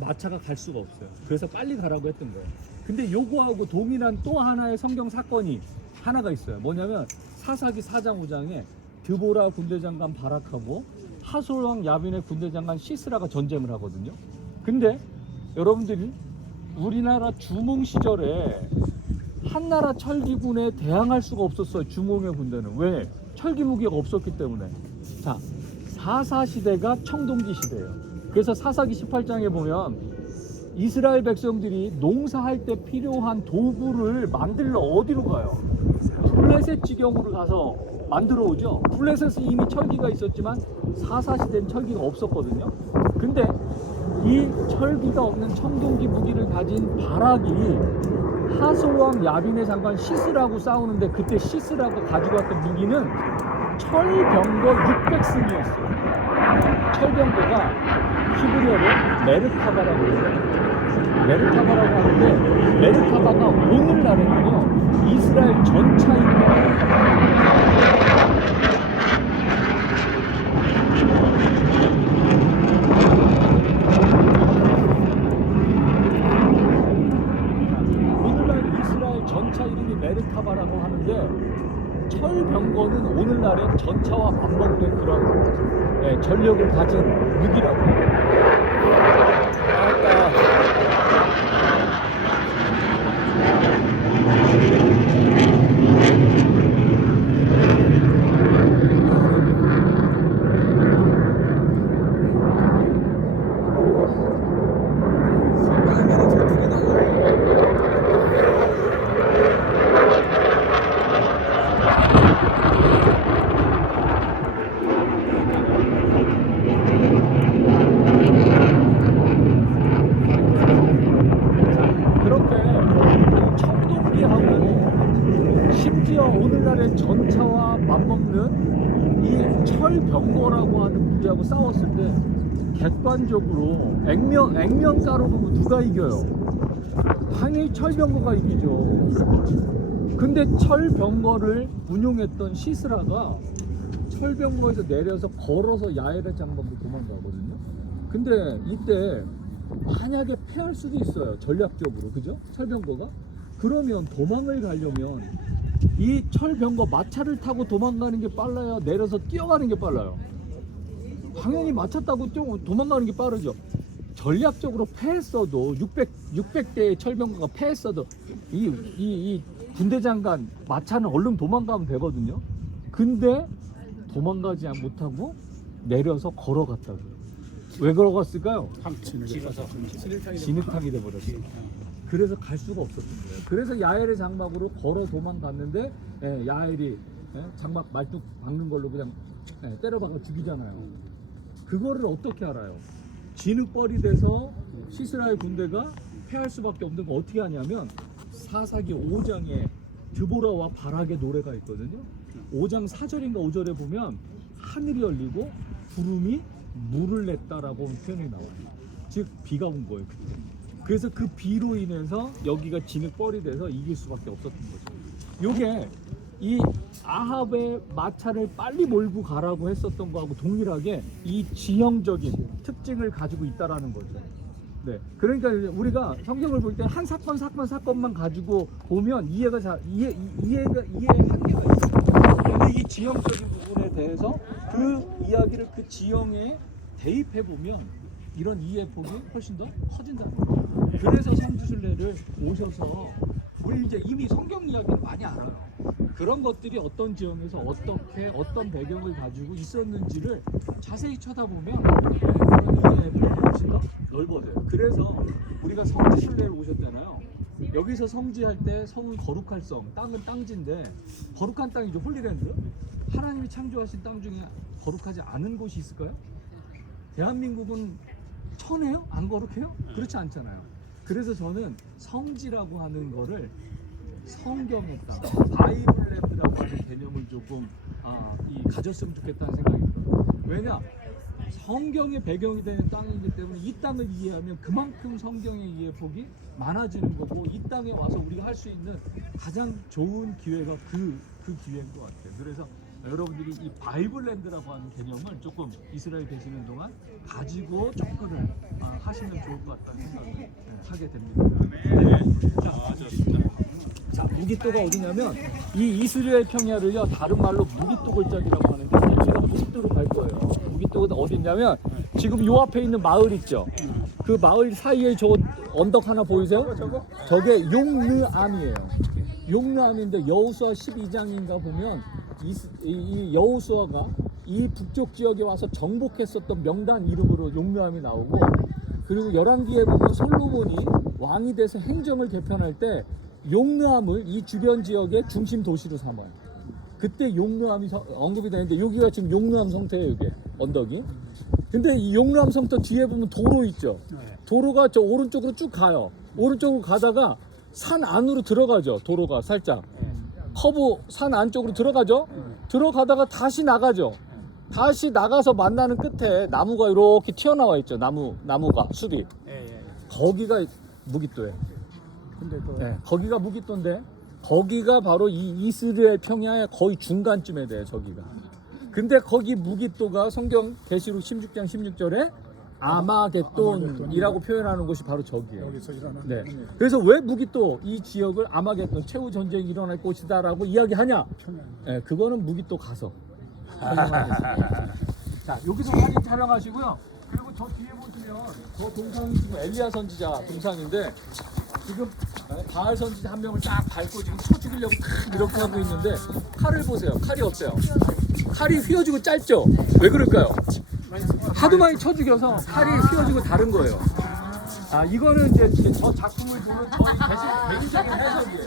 마차가 갈 수가 없어요. 그래서 빨리 가라고 했던 거예요. 근데 요거하고 동일한 또 하나의 성경 사건이 하나가 있어요. 뭐냐면 사사기 4장 5장에 드보라 군대장관 바락하고 하솔왕 야빈의 군대장관 시스라가 전쟁을 하거든요. 근데 여러분들이 우리나라 주몽 시절에 한나라 철기군에 대항할 수가 없었어요. 주몽의 군대는. 왜? 철기 무기가 없었기 때문에. 자, 사사시대가 청동기 시대예요. 그래서 사사기 18장에 보면 이스라엘 백성들이 농사할 때 필요한 도구를 만들러 어디로 가요? 블레셋 지경으로 가서 만들어 오죠. 블레셋은 이미 철기가 있었지만 사사시대는 철기가 없었거든요. 근데 이 철기가 없는 청동기 무기를 가진 바락이 하솔왕 야빈의 장관 시스라고 싸우는데 그때 시스라가 가지고 왔던 무기는 철병거 600승이었어요. 철병거가 히브리어로 메르카바라고 해요. 메르카바라고 하는데 메르카바가 오늘날에는요 이스라엘 전차입니다. 마차 이름이 메르카바라고 하는데 철병거는 오늘날의 전차와 맞먹는 그런 전력을 가진 무기라고 해요. 그렇게 청동기하고 심지어 오늘날의 전차와 맞먹는 이 철병거라고 하는 무기하고 싸웠을 때 객관적으로 액면가로 보면 누가 이겨요? 당연히 철병거가 이기죠. 근데 철병거를 운용했던 시스라가 철병거에서 내려서 걸어서 야해를 장막으로 도망가거든요. 근데 이때 만약에 패할 수도 있어요. 전략적으로. 그죠? 철병거가. 그러면 도망을 가려면 이 철병거 마차를 타고 도망가는 게 빨라요? 내려서 뛰어가는 게 빨라요? 당연히 마차 타고 도망가는 게 빠르죠. 전략적으로 패했어도 600대의 철병거가 패했어도 이 군대 장관 마차는 얼른 도망가면 되거든요. 근데 도망가지 못하고 내려서 걸어갔다고요. 왜 걸어갔을까요? 진흙탕이 돼버렸어요. 그래서 갈 수가 없었던 거예요. 그래서 야엘의 장막으로 걸어 도망갔는데 야엘이 장막 말뚝 박는 걸로 그냥 때려박아 죽이잖아요. 그거를 어떻게 알아요? 진흙벌이 돼서 시스라의 군대가 패할 수밖에 없는 거 어떻게 하냐면 사사기 5장에 드보라와 바락의 노래가 있거든요. 5장 4절인가 5절에 보면 하늘이 열리고 구름이 물을 냈다라고 표현이 나와요. 즉 비가 온 거예요. 그때. 그래서 그 비로 인해서 여기가 진흙벌이 돼서 이길 수밖에 없었던 거죠. 요게 이 아합의 마차를 빨리 몰고 가라고 했었던 거하고 동일하게 이 지형적인 특징을 가지고 있다라는 거죠. 네, 그러니까 우리가 성경을 볼 때 한 사건만 가지고 보면 이해가 한계가 있어요. 근데 이 지형적인 부분에 대해서 그 이야기를 그 지형에 대입해 보면 이런 이해 폭이 훨씬 더 커진다는 거예요. 그래서 성지순례를 오셔서 우리 이제 이미 성경 이야기를 많이 알아요. 그런 것들이 어떤 지형에서 어떻게 어떤 배경을 가지고 있었는지를 자세히 쳐다보면 그런 이해 폭이 훨씬 더 넓어져요. 그래서 우리가 성지순례를 오셨잖아요. 여기서 성지할 때 성은 거룩할 성, 땅은 땅지인데 거룩한 땅이죠. 홀리랜드. 하나님이 창조하신 땅 중에 거룩하지 않은 곳이 있을까요? 대한민국은 천해요? 안 거룩해요? 그렇지 않잖아요. 그래서 저는 성지라고 하는 거를 성경의 땅, 바이블랜드라고 하는 개념을 조금 가졌으면 좋겠다는 생각이 들어요. 왜냐? 성경의 배경이 되는 땅이기 때문에 이 땅을 이해하면 그만큼 성경의 이해폭이 많아지는 거고 이 땅에 와서 우리가 할 수 있는 가장 좋은 기회가 그 기회인 것 같아요. 그래서 여러분들이 이 바이블랜드라고 하는 개념을 조금 이스라엘 계시는 동안 가지고 접근을 하시면 좋을 것 같다는 생각을 하게 됩니다. 자, 무기토가 어디냐면 이 이스라엘 평야를요 다른 말로 무기토 골짜기라고 하는데 제가 무기토로 갈 거예요. 무기토가 어디냐면 지금 요 앞에 있는 마을 있죠. 그 마을 사이에 저 언덕 하나 보이세요? 저게 용르암이에요. 용르암인데 여호수아 12장인가 보면 이 여호수아가 이 북쪽 지역에 와서 정복했었던 명단 이름으로 용르암이 나오고, 그리고 열왕기에 보면 솔로몬이 왕이 돼서 행정을 개편할 때 용르암을 이 주변 지역의 중심 도시로 삼아요. 그때 용르암이 언급이 되는데 여기가 지금 용르암 성터예요. 이게 언덕이. 근데 이 용르암 성터 뒤에 보면 도로 있죠. 도로가 저 오른쪽으로 쭉 가요. 오른쪽으로 가다가 산 안으로 들어가죠. 도로가 살짝 커브 산 안쪽으로 들어가죠. 들어가다가 다시 나가죠. 다시 나가서 만나는 끝에 나무가 이렇게 튀어나와 있죠. 나무가 숲이. 거기가 무기토예요. 근데 거기가 무기토인데 거기가 바로 이 이스라엘 평야의 거의 중간쯤에 돼요. 저기가. 근데 거기 무기토가 성경 계시록 16장 16절에 아마겟돈이라고 표현하는 곳이 바로 저기예요. 여기서 일어나는 네. 그래서 왜 무기또 이 지역을 아마겟돈 최후 전쟁이 일어날 곳이다라고 이야기하냐? 네, 그거는 무기또 가서 설명하겠습니다. 자, 여기서 사진 촬영하시고요. 그리고 저 뒤에 보시면 저 동상이 지금 엘리야 선지자 동상인데 지금 바알 선지자 한 명을 딱 밟고 지금 쳐 죽이려고 탁 이렇게 하고 있는데 칼을 보세요. 칼이 어때요? 칼이 휘어지고 짧죠? 왜 그럴까요? 하도 많이 쳐 죽여서 칼이 휘어지고 다른 거예요. 아, 이거는 이제 저 작품을 보는 저희 개인적인 해석이에요.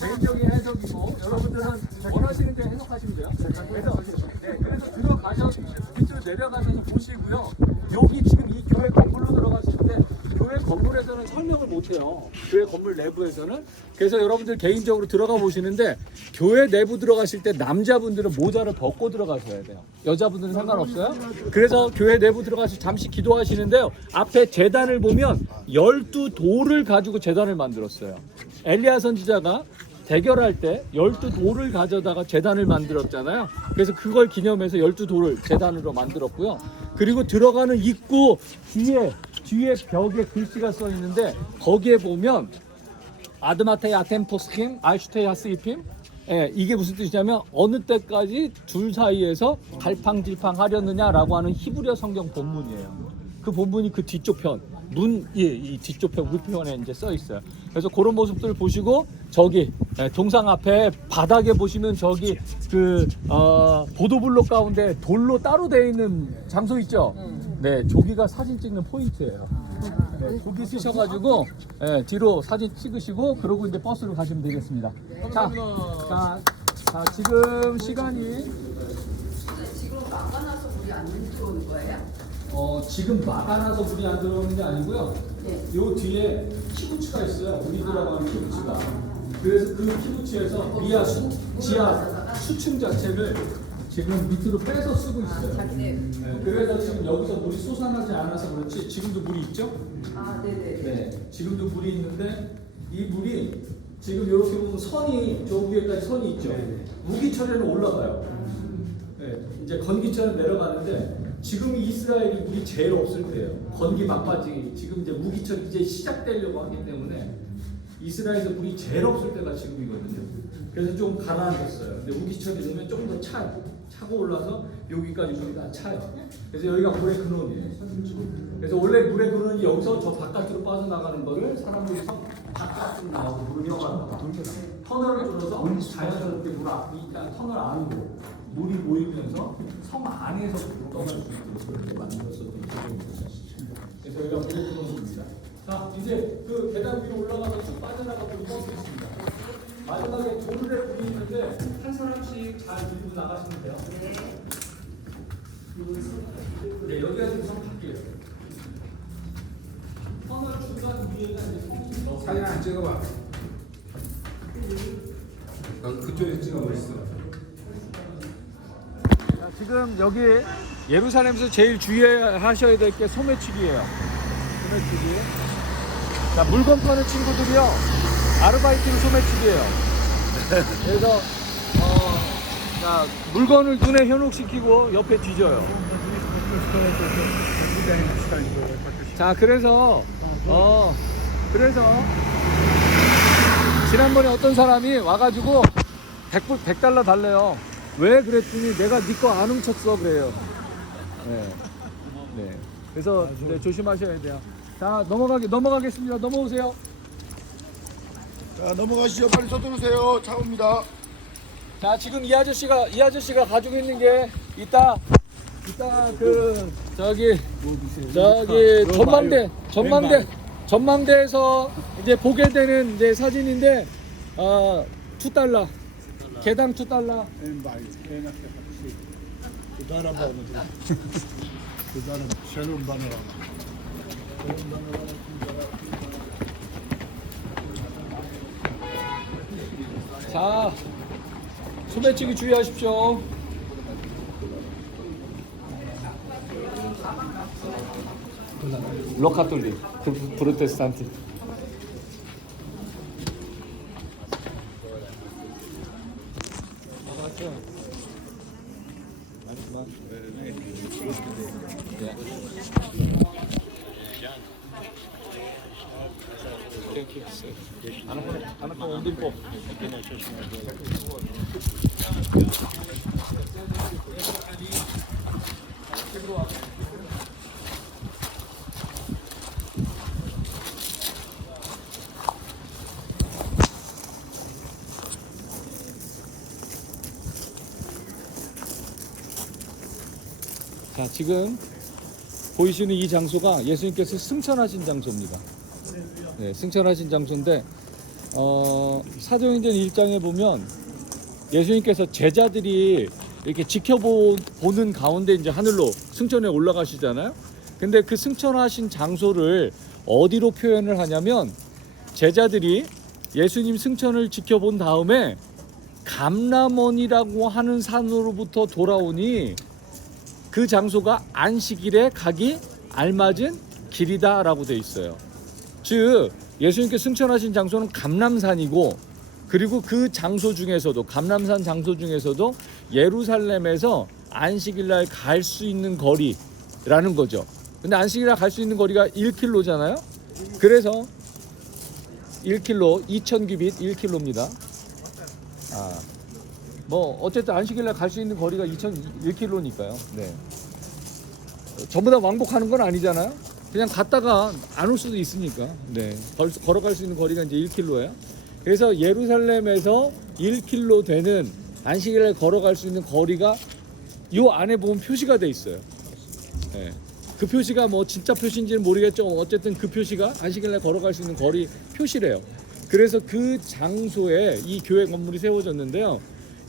개인적인 해석이고 여러분들은 원하시는 대로 해석하시면 돼요. 그래서 들어가셔서 밑으로 내려가셔서 보시고요. 여기 지금 이 교회 건물로 들어가실 때 교회 건물에서는 설명을 못해요. 교회 건물 내부에서는. 그래서 여러분들 개인적으로 들어가 보시는데 교회 내부 들어가실 때 남자분들은 모자를 벗고 들어가셔야 돼요. 여자분들은 상관없어요. 그래서 교회 내부 들어가서 잠시 기도하시는데요. 앞에 제단을 보면 12돌을 가지고 제단을 만들었어요. 엘리야 선지자가 대결할 때 12돌을 가져다가 제단을 만들었잖아요. 그래서 그걸 기념해서 12돌을 제단으로 만들었고요. 그리고 들어가는 입구 뒤에 벽에 글씨가 써 있는데 거기에 보면 아드마테이 아템포스킴 알슈테이 하스이핌, 예, 이게 무슨 뜻이냐면 어느 때까지 둘 사이에서 갈팡질팡 하려느냐라고 하는 히브리어 성경 본문이에요. 그 본문이 그 뒤쪽 편 이 뒤쪽 편 우편에 이제 써 있어요. 그래서 그런 모습들 보시고 저기 동상 앞에 바닥에 보시면 저기 그 보도블록 가운데 돌로 따로 되어 있는 장소 있죠. 네, 저기가 사진 찍는 포인트예요. 네, 거기 쓰셔가지고 뒤로 사진 찍으시고 그러고 이제 버스로 가시면 되겠습니다. 자, 지금 시간이 지금 막아놔서 물이 안 들어오는 거예요? 지금 막아놔서 물이 안 들어오는 게 아니고요. 요 뒤에 키부츠가 있어요. 우리 들어가는 키부츠가. 그래서 그 키부츠에서 지하 수층 자체를 지금 밑으로 빼서 쓰고 있어요. 네, 그래서 지금 여기서 물이 솟아나지 않아서 그렇지 지금도 물이 있죠? 아, 네네. 네, 지금도 물이 있는데 이 물이 지금 이렇게 보면 선이 저 위에까지 선이 있죠. 무기철에는 올라가요. 네, 이제 건기철은 내려가는데 지금 이스라엘이 물이 제일 없을 때예요. 건기 막바지 지금 이제 무기철이 이제 시작되려고 하기 때문에 이스라엘에서 물이 제일 없을 때가 지금이거든요. 그래서 좀 가라앉았어요. 근데 무기철이 되면 조금 더 차고 올라서 여기까지 물이 차요. 그래서 여기가 물의 근원이에요. 그래서 원래 물의 근원이 여기서 저 바깥으로 빠져나가는 거를 사람들이 바깥으로 나오고 물을 떠가는 터널을 뚫어서 자연스럽게 물 앞이 터널 안으로 물이 모이면서 성 안에서 떠날 수 있도록 그렇게 만들었었던 기술입니다. 그래서 여기가 물의 근원입니다. 자, 이제 그 계단 위로 올라가서 쭉 빠져나가 보는 버스 있습니다. 마지막에 도르래 불이 있는데 한 사람씩 잘 들고 나가시면 돼요. 네, 여기가 지금 성 밖이에요. 터널 중간 위에가 이제 성이 사진 안 찍어봐. 그쪽에 찍어 멋있어. 지금 여기 예루살렘에서 제일 주의하셔야 될 게 소매치기예요. 소매치기. 자, 물건 파는 친구들이요. 아르바이트로 소매치기예요. 그래서 자, 물건을 눈에 현혹시키고 옆에 뒤져요. 자, 그래서 지난번에 어떤 사람이 와가지고 100달러 달래요. 왜 그랬더니 내가 네 거 안 훔쳤어 그래요. 네. 그래서 네, 조심하셔야 돼요. 자, 넘어가겠습니다. 넘어오세요. 자, 넘어가시죠. 빨리 서두르세요. 차 옵니다. 자, 지금 이 아저씨가 가지고 있는 게 이따 그 저기 전망대에서 이제 보게 되는 이제 사진인데 $2 개당 $2. 자, 소매치기 주의하십시오. 로카톨릭, 프로테스탄트. 자, 지금 보이시는 이 장소가 예수님께서 승천하신 장소입니다. 네, 승천하신 장소인데 사도행전 1장에 보면 예수님께서 제자들이 이렇게 지켜보는 가운데 이제 하늘로 승천해 올라가시잖아요. 근데 그 승천하신 장소를 어디로 표현을 하냐면 제자들이 예수님 승천을 지켜본 다음에 감람원이라고 하는 산으로부터 돌아오니 그 장소가 안식일에 가기 알맞은 길이다라고 돼 있어요. 즉 예수님께 승천하신 장소는 감람산이고, 그리고 그 장소 중에서도 감람산 장소 중에서도 예루살렘에서 안식일날 갈 수 있는 거리라는 거죠. 근데 안식일날 갈 수 있는 거리가 1km잖아요. 그래서 1km 2000규빗 1km입니다. 뭐 어쨌든 안식일날 갈 수 있는 거리가 1km니까요. 네. 전부 다 왕복하는 건 아니잖아요. 그냥 갔다가 안 올 수도 있으니까. 네. 걸어갈 수 있는 거리가 이제 1km예요. 그래서 예루살렘에서 1km 되는 안식일날 걸어갈 수 있는 거리가 요 안에 보면 표시가 돼 있어요. 네. 그 표시가 뭐 진짜 표시인지는 모르겠죠. 어쨌든 그 표시가 안식일날 걸어갈 수 있는 거리 표시래요. 그래서 그 장소에 이 교회 건물이 세워졌는데요.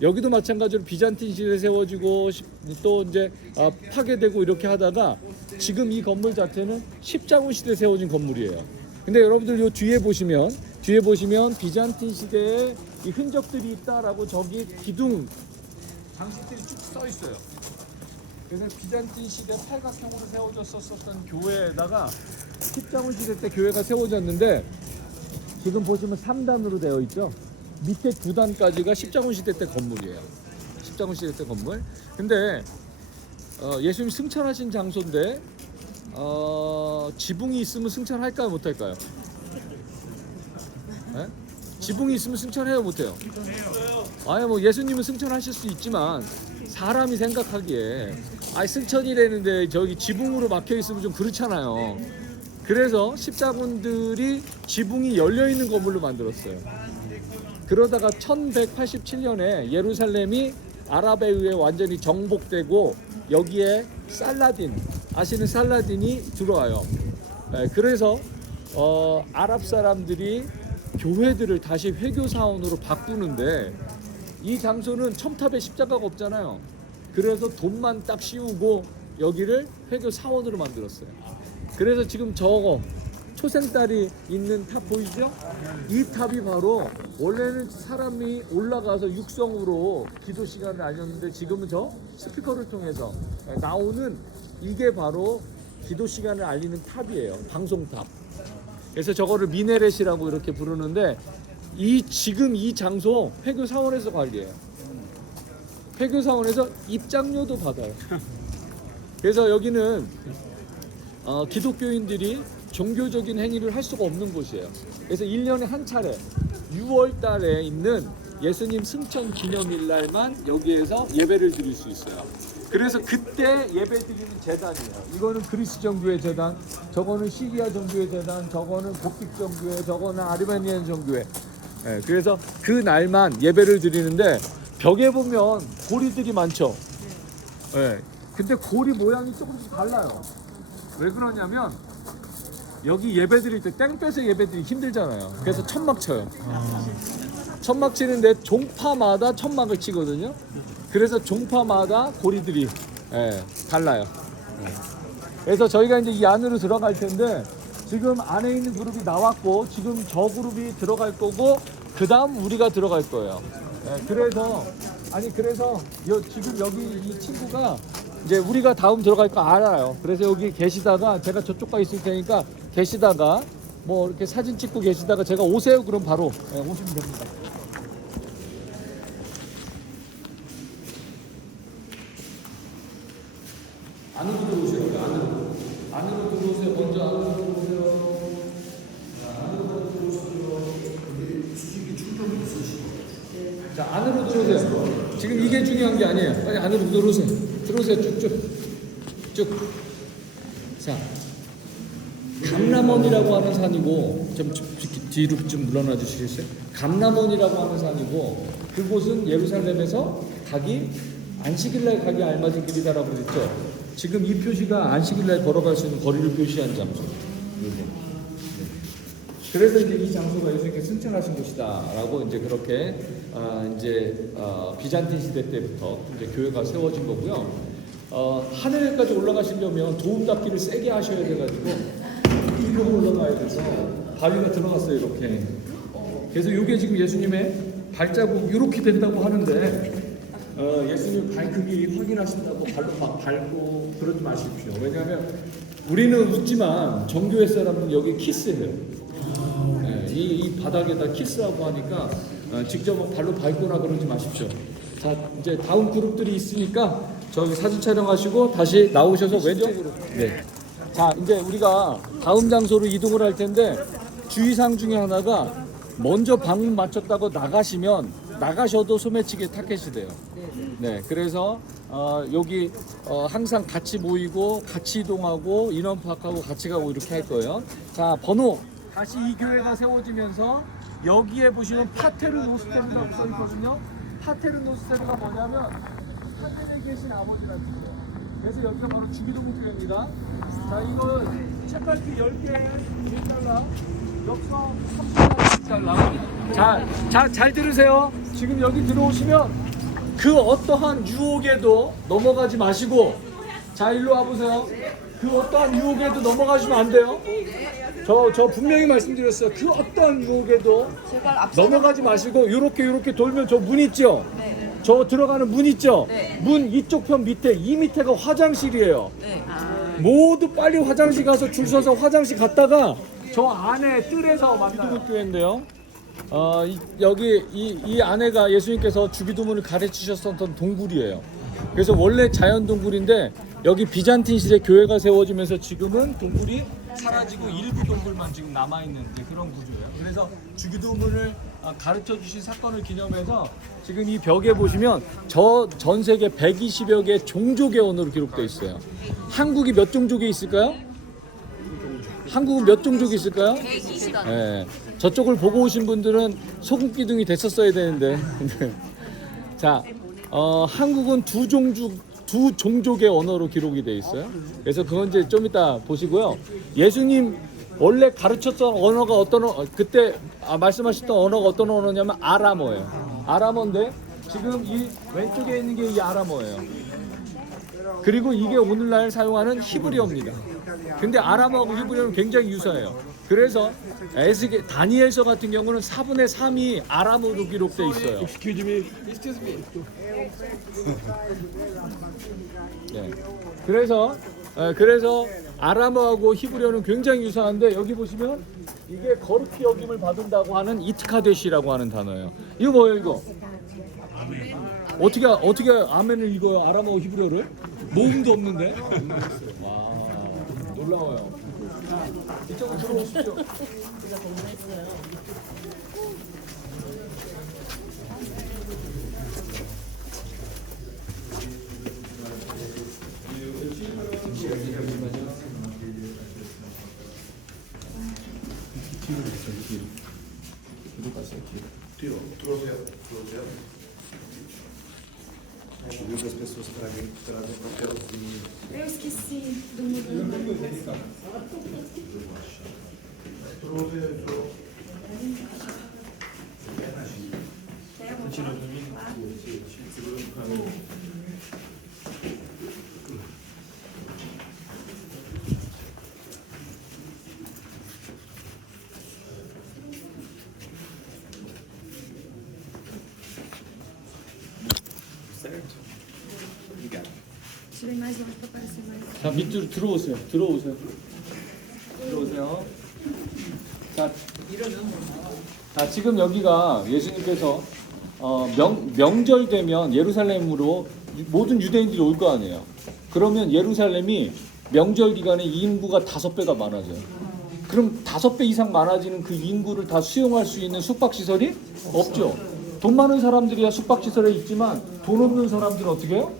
여기도 마찬가지로 비잔틴 시대에 세워지고 또 이제 파괴되고 이렇게 하다가 지금 이 건물 자체는 십자군 시대에 세워진 건물이에요. 근데 여러분들 요 뒤에 보시면 비잔틴 시대에 이 흔적들이 있다라고 저기 기둥 장식들이 쭉 써 있어요. 그래서 비잔틴 시대 팔각형으로 세워졌었던 교회에다가 십자군 시대 때 교회가 세워졌는데 지금 보시면 3단으로 되어 있죠. 밑에 9단까지가 십자군 시대 때 건물이에요. 십자군 시대 때 건물. 근데 예수님 승천하신 장소인데 지붕이 있으면 승천할까요, 못할까요? 네? 지붕이 있으면 승천해요, 못해요? 아니 뭐 예수님은 승천하실 수 있지만 사람이 생각하기에 승천이라는데 저기 지붕으로 막혀 있으면 좀 그렇잖아요. 그래서 십자군들이 지붕이 열려 있는 건물로 만들었어요. 그러다가 1187년에 예루살렘이 아랍에 의해 완전히 정복되고 여기에 살라딘, 아시는 살라딘이 들어와요. 그래서 아랍 사람들이 교회들을 다시 회교 사원으로 바꾸는데 이 장소는 첨탑에 십자가가 없잖아요. 그래서 돈만 딱 씌우고 여기를 회교 사원으로 만들었어요. 그래서 지금 저거 초생딸이 있는 탑 보이죠? 이 탑이 바로 원래는 사람이 올라가서 육성으로 기도 시간을 알렸는데 지금은 저 스피커를 통해서 나오는 이게 바로 기도 시간을 알리는 탑이에요. 방송탑. 그래서 저거를 미네렛이라고 이렇게 부르는데 지금 이 장소 회교 사원에서 관리해요. 회교 사원에서 입장료도 받아요. 그래서 여기는 기독교인들이 종교적인 행위를 할 수가 없는 곳이에요. 그래서 1년에 한 차례 6월 달에 있는 예수님 승천 기념일 날만 여기에서 예배를 드릴 수 있어요. 그래서 그때 예배 드리는 제단이에요. 이거는 그리스 정교회 제단, 저거는 시리아 정교회 제단, 저거는 koptic 정교회, 저거는 아르메니안 정교회. 그래서 그 날만 예배를 드리는데 벽에 보면 고리들이 많죠. 근데 고리 모양이 조금씩 달라요. 왜 그러냐면 여기 예배 드릴 때 땡 빼서 예배 드리기 힘들잖아요. 그래서 천막 쳐요. 천막 치는데 종파마다 천막을 치거든요. 그래서 종파마다 고리들이 달라요. 그래서 저희가 이제 이 안으로 들어갈 텐데 지금 안에 있는 그룹이 나왔고 지금 저 그룹이 들어갈 거고 그 다음 우리가 들어갈 거예요. 그래서 지금 여기 이 친구가 이제 우리가 다음 들어갈 거 알아요. 그래서 여기 계시다가 제가 저쪽 가 있을 테니까 계시다가 뭐 이렇게 사진 찍고 계시다가 제가 오세요 그럼 바로 오시면 됩니다. 안으로 들어오세요. 안으로. 들어오세요. 먼저 안으로 들어오세요. 자, 안으로 들어오세요. 자, 안으로 들어오세요. 지금 이게 중요한 게 아니에요. 빨리 안으로 들어오세요. 들어오세요. 쭉. 자, 감람원이라고 하는 산이고, 좀 뒤로 좀 물러나 주시겠어요? 감람원이라고 하는 산이고, 그곳은 예루살렘에서 안식일날 가기 알맞은 길이다라고 그랬죠. 지금 이 표시가 안식일날 걸어갈 수 있는 거리를 표시한 장소. 그래서 이제 이 장소가 예수님께 승천하신 곳이다라고 이제 그렇게 비잔틴 시대 때부터 이제 교회가 세워진 거고요. 하늘까지 올라가시려면 도움 닫기를 세게 하셔야 돼가지고 이리로 올라가야 돼서 바위가 들어갔어요 이렇게. 그래서 이게 지금 예수님의 발자국 이렇게 된다고 하는데 예수님 발 크기 확인하신다고 발로 막 밟고 그러지 마십시오. 왜냐하면 우리는 웃지만 정교회 사람은 여기 키스해요. 이 바닥에다 키스하고 하니까 직접 발로 밟거나 그러지 마십시오. 자, 이제 다음 그룹들이 있으니까 저기 사진 촬영하시고 다시 나오셔서 왼쪽으로. 네. 자, 이제 우리가 다음 장소로 이동을 할 텐데 주의사항 중에 하나가 먼저 방문 마쳤다고 나가셔도 소매치기 타켓이 돼요. 네, 그래서 여기 항상 같이 모이고 같이 이동하고 인원 파악하고 같이 가고 이렇게 할 거예요. 자, 번호. 다시 이 교회가 세워지면서 여기에 보시면 파테르 노스테르라고 써 있거든요. 파테르 노스테르가 뭐냐면 하늘에 계신 아버지라는 뜻이에요. 그래서 여기가 바로 주기도문 교회입니다. 자, 이거 책갈피 10개 1달러, 엽서 30달러. 자, 잘 들으세요. 지금 여기 들어오시면 그 어떠한 유혹에도 넘어가지 마시고, 자, 일로 와보세요. 그 어떠한 유혹에도 넘어가시면 안 돼요. 저 분명히 말씀드렸어요. 그 어떠한 유혹에도 넘어가지 마시고 요렇게 돌면 저 문 있죠? 네. 저 들어가는 문 있죠? 네. 문 이쪽 편 밑에, 이 밑에가 화장실이에요. 네. 모두 빨리 화장실 가서 줄 서서 화장실 갔다가 저 안에 뜰에서 만나요. 교회인데요. 여기 이 안에가 예수님께서 주기도문을 가르치셨던 동굴이에요. 그래서 원래 자연 동굴인데 여기 비잔틴 시대 교회가 세워지면서 지금은 동굴이 사라지고 일부 동굴만 지금 남아있는 그런 구조예요. 그래서 주기도문을 가르쳐 주신 사건을 기념해서 지금 이 벽에 보시면 전 세계 120여 개 종족의 언어로 기록되어 있어요. 한국이 몇 종족이 있을까요? 한국은 몇 종족이 있을까요? 120단. 네. 저쪽을 보고 오신 분들은 소금 기둥이 됐었어야 되는데. 자, 한국은 두 종족의 언어로 기록이 되어 있어요. 그래서 그건 이제 좀 이따 보시고요. 예수님 원래 가르쳤던 언어가 그때 말씀하셨던 언어가 어떤 언어냐면 아람어예요. 아람어인데 지금 이 왼쪽에 있는 게 이 아람어예요. 그리고 이게 오늘날 사용하는 히브리어입니다. 근데 아람어하고 히브리어는 굉장히 유사해요. 그래서 다니엘서 같은 경우는 4분의 3이 아람어로 기록되어 있어요. Excuse me. 네. 그래서 아람어하고 히브리어는 굉장히 유사한데 여기 보시면 이게 거룩히 여김을 받는다고 하는 이트카데시라고 하는 단어예요. 이거 뭐예요 이거? 어떻게 아멘을 읽어요? 아람어 히브리어를? 모음도 없는데? 와, 놀라워요. 자, 이쪽으로 들어오십시오. 뒤로 들어오세요. Muitas pessoas trazem papelzinho. Eu esqueci do muro. Tirei mais longe para aparecer mais. 자, 밑으로 들어오세요. 자, 지금 여기가 예수님께서 명절 되면 예루살렘으로 모든 유대인들이 올 거 아니에요. 그러면 예루살렘이 명절 기간에 인구가 5배가 많아져요. 그럼 5배 이상 많아지는 그 인구를 다 수용할 수 있는 숙박시설이 없죠. 돈 많은 사람들이야 숙박시설에 있지만 돈 없는 사람들은 어떻게 해요?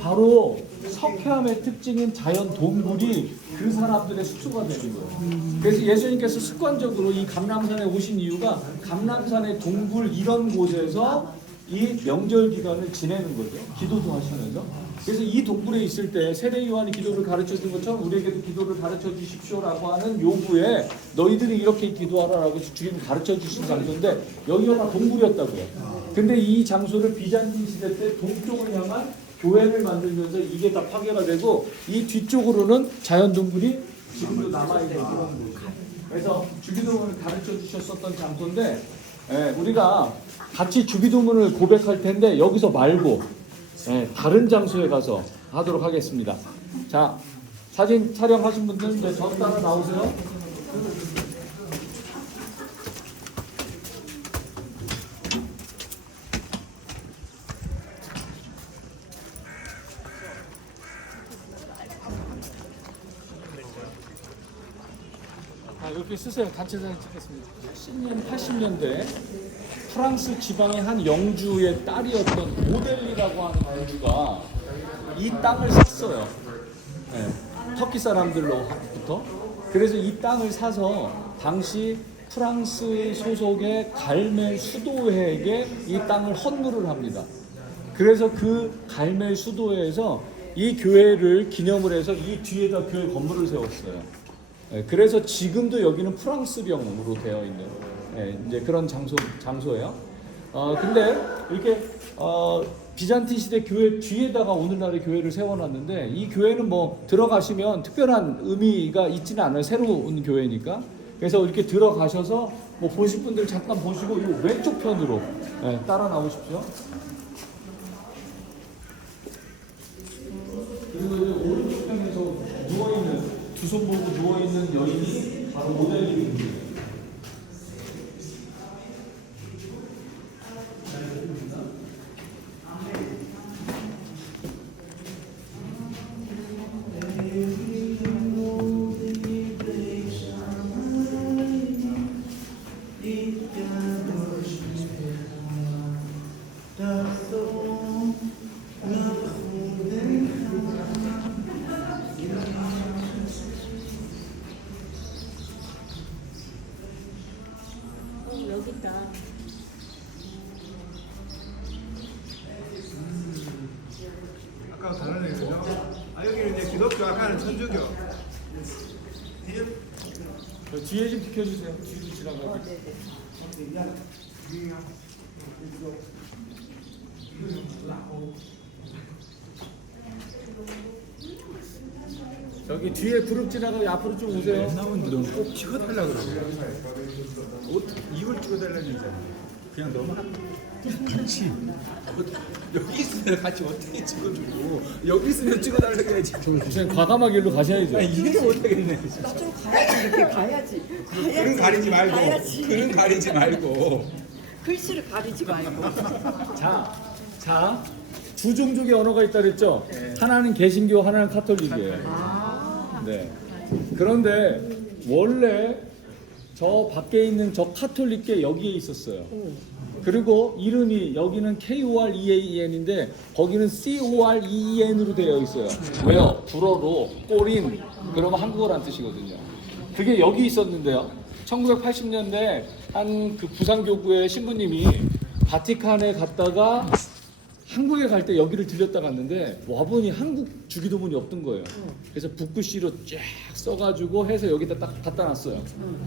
바로 석회암의 특징인 자연 동굴이 그 사람들의 숙소가 되는 거예요. 그래서 예수님께서 습관적으로 이 감람산에 오신 이유가 감람산의 동굴 이런 곳에서 이 명절 기간을 지내는 거죠. 기도도 하시면서. 그래서 이 동굴에 있을 때 세례 요한이 기도를 가르쳐 준 것처럼 우리에게도 기도를 가르쳐 주십시오라고 하는 요구에 너희들이 이렇게 기도하라라고 주님 가르쳐 주신 장소인데 여기가 다 동굴이었다고요. 근데 이 장소를 비잔틴 시대 때 동쪽을 향한 교회를 만들면서 이게 다 파괴가 되고 이 뒤쪽으로는 자연 동굴이 지금도 남아있는 그런 곳이에요. 그래서 주기도문을 가르쳐 주셨었던 장소인데 우리가 같이 주기도문을 고백할 텐데 여기서 말고 다른 장소에 가서 하도록 하겠습니다. 자, 사진 촬영하신 분들 이제 저 따라 나오세요. 이렇게 쓰세요. 단체 사진 찍겠습니다. 70년, 80년대 프랑스 지방의 한 영주의 딸이었던 모델리라고 하는 영주가 이 땅을 샀어요. 터키 사람들로부터. 그래서 이 땅을 사서 당시 프랑스 소속의 갈멜 수도회에게 이 땅을 헌물을 합니다. 그래서 그 갈멜 수도회에서 이 교회를 기념을 해서 이 뒤에다 교회 건물을 세웠어요. 그래서 지금도 여기는 프랑스령으로 되어 있는 이제 그런 장소예요. 근데 이렇게 비잔틴 시대 교회 뒤에다가 오늘날의 교회를 세워놨는데 이 교회는 뭐 들어가시면 특별한 의미가 있지는 않아요. 새로운 교회니까. 그래서 이렇게 들어가셔서 뭐 보실 분들 잠깐 보시고 이 왼쪽 편으로 따라 나오십시오. 그리고 이제 오른쪽 편에서 누워있는 두 손 모으고 누워있는 여인이 바로 모델링입니다. 여기 있다. 아까 다른 애죠? 여기는 이제 기독교, 아까는 천주교. 뒤에 좀 비켜주세요. 뒤로 지나가게. 저기 뒤에 그룹 지나가고 앞으로 좀 오세요. 나무는 꼭 찍어달라 그러고. 이걸 찍어달라는 얘기잖아. 그냥 너무 같이 여기 있으면 같이 어떻게 찍어주고 여기 있으면 찍어달라고 해야지. 선생님 과감하게 일로 가셔야죠. 이게 못하겠네. 나좀 가야지 이렇게 가야지. 그런 가리지 말고. 그런 가리지 말고. 글씨를 가리지 말고. 자, 두 종족의 언어가 있다 그랬죠? 하나는 개신교, 하나는 카톨릭이에요. 네. 그런데 원래 저 밖에 있는 저 카톨릭계 여기에 있었어요. 그리고 이름이 여기는 KOREAN인데 거기는 COREEN으로 되어 있어요. 왜요? 불어로 꼬린 그러면 한국어란 뜻이거든요. 그게 여기 있었는데요. 1980년대 한 그 부산교구의 신부님이 바티칸에 갔다가 한국에 갈 때 여기를 들렸다 갔는데 와보니 한국 주기도문이 없던 거예요. 그래서 붓글씨로 쫙 써가지고 해서 여기다 딱 갖다 놨어요.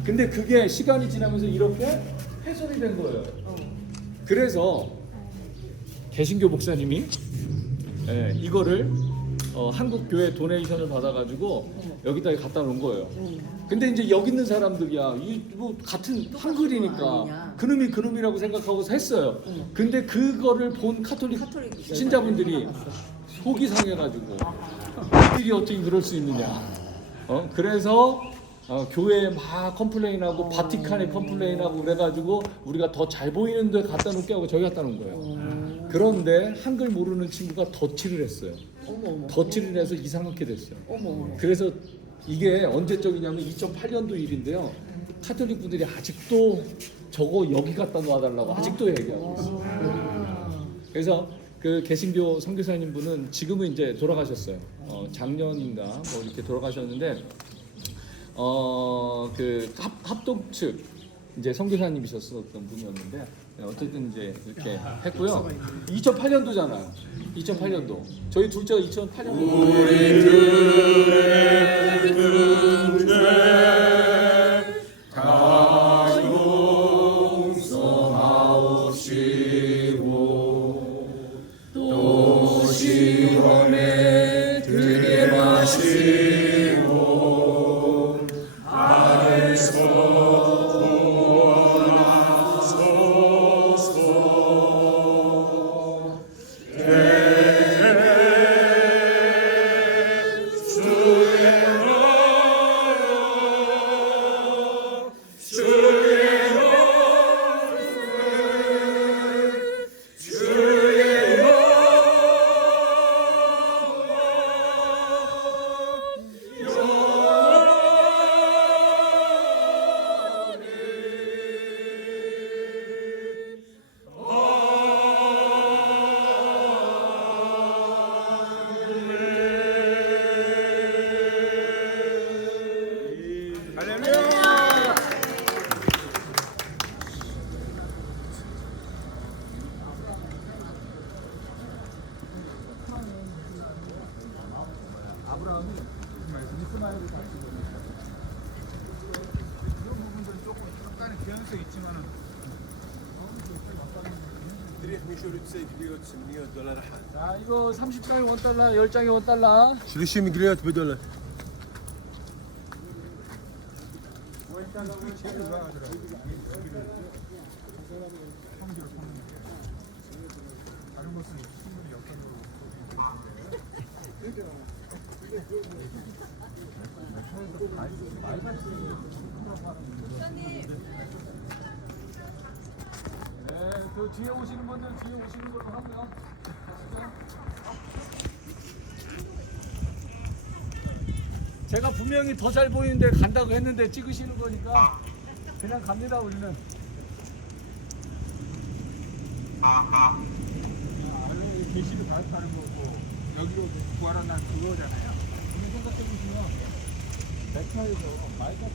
근데 그게 시간이 지나면서 이렇게 훼손이 된 거예요. 그래서 개신교 목사님이 이거를 한국 교회 도네이션을 받아가지고 여기다 갖다 놓은 거예요. 근데 이제 여기 있는 사람들이야, 이 뭐 같은 한글이니까 그놈이라고 생각하고 했어요. 근데 그거를 본 카톨릭 신자분들이 속이 상해가지고 이들이 어떻게 그럴 수 있느냐. 그래서 교회에 막 컴플레인하고 바티칸에 컴플레인하고 그래가지고 우리가 더 잘 보이는 데 갖다 놓게 하고 저기 갖다 놓은 거예요. 그런데 한글 모르는 친구가 덧칠을 했어요. 덧칠을 해서 이상하게 됐어요. 그래서 이게 언제적이냐면 2008년도 일인데요. 카톨릭 분들이 아직도 저거 여기 갖다 놔달라고 아직도 얘기하고 있어요. 그래서 그 개신교 선교사님 분은 지금은 이제 돌아가셨어요. 작년인가 뭐 이렇게 돌아가셨는데 그 합동 측 이제 선교사님이셨었던 분이었는데 어쨌든 이제 이렇게 했고요. 2008년도잖아요. 2008년도 저희 둘째가 2008년도. 자, 이거 30장에 $1, 10장에 $1. 30 مليونات بدولار. 네, 그 뒤에 오시는 분들 뒤에 오시는 걸로 하고요. 제가 분명히 더 잘 보이는데 간다고 했는데 찍으시는 거니까 그냥 갑니다 우리는. 여기 계시도 다른 거고 여기로 구하러 난 그거잖아요. 근데 생각해보시면 메카에서 말같이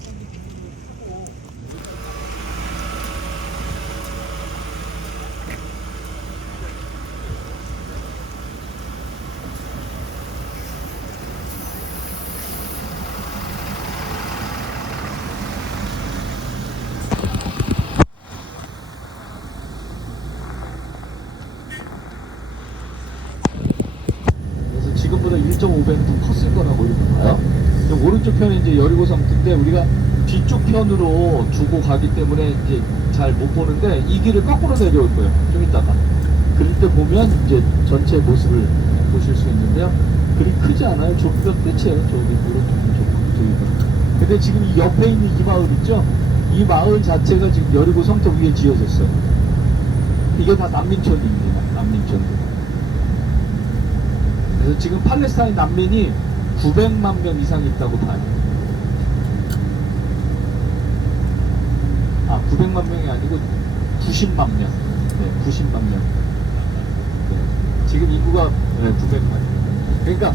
생긴 분들을 타고 그래서 지금보다 1.5배는 더 컸을 거라고 이렇게 봐요. 오른쪽 편에 이제 여리고 성트인데 우리가 뒤쪽 편으로 두고 가기 때문에 이제 잘 못 보는데 이 길을 거꾸로 내려올 거예요. 좀 이따가. 그럴 때 보면 이제 전체 모습을 보실 수 있는데요. 그리 크지 않아요. 저기가 끝이에요. 저기 저기가. 근데 지금 이 옆에 있는 이 마을 있죠? 이 마을 자체가 지금 여리고 성터 위에 지어졌어요. 이게 다 난민촌입니다. 난민촌들. 그래서 지금 팔레스타인 난민이 900만 명 이상 있다고 봐요. 900만 명이 아니고 90만 명. 네, 90만 명. 네, 지금 인구가 900만 명. 그러니까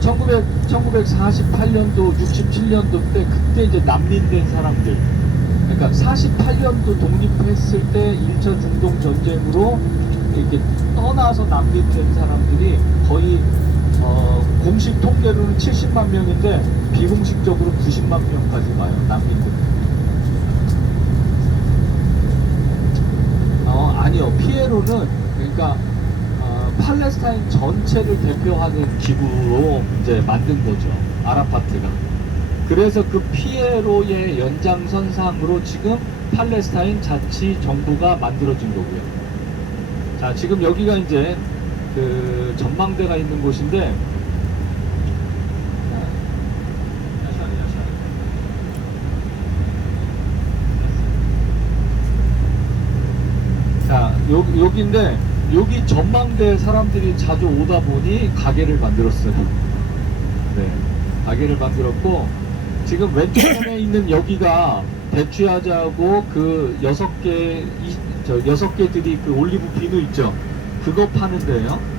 1948년도, 67년도 때 그때 이제 난민된 사람들. 그러니까 48년도 독립했을 때 1차 중동 전쟁으로 이렇게 떠나서 난민된 사람들이 거의 공식 통계로는 70만 명인데 비공식적으로 90만 명까지 와요. 난민들. 아니요. 피에로는 그러니까 팔레스타인 전체를 대표하는 기구로 이제 만든 거죠. 아라파트가. 그래서 그 피에로의 연장선상으로 지금 팔레스타인 자치 정부가 만들어진 거고요. 자, 지금 여기가 이제 그 전망대가 있는 곳인데, 자, 여기인데 여기 전망대 사람들이 자주 오다 보니 가게를 만들었어요. 네, 가게를 만들었고 지금 왼쪽에 있는 여기가 대추야자하고 그 6개들이 그 올리브 비누 있죠? 그거 파는 데예요.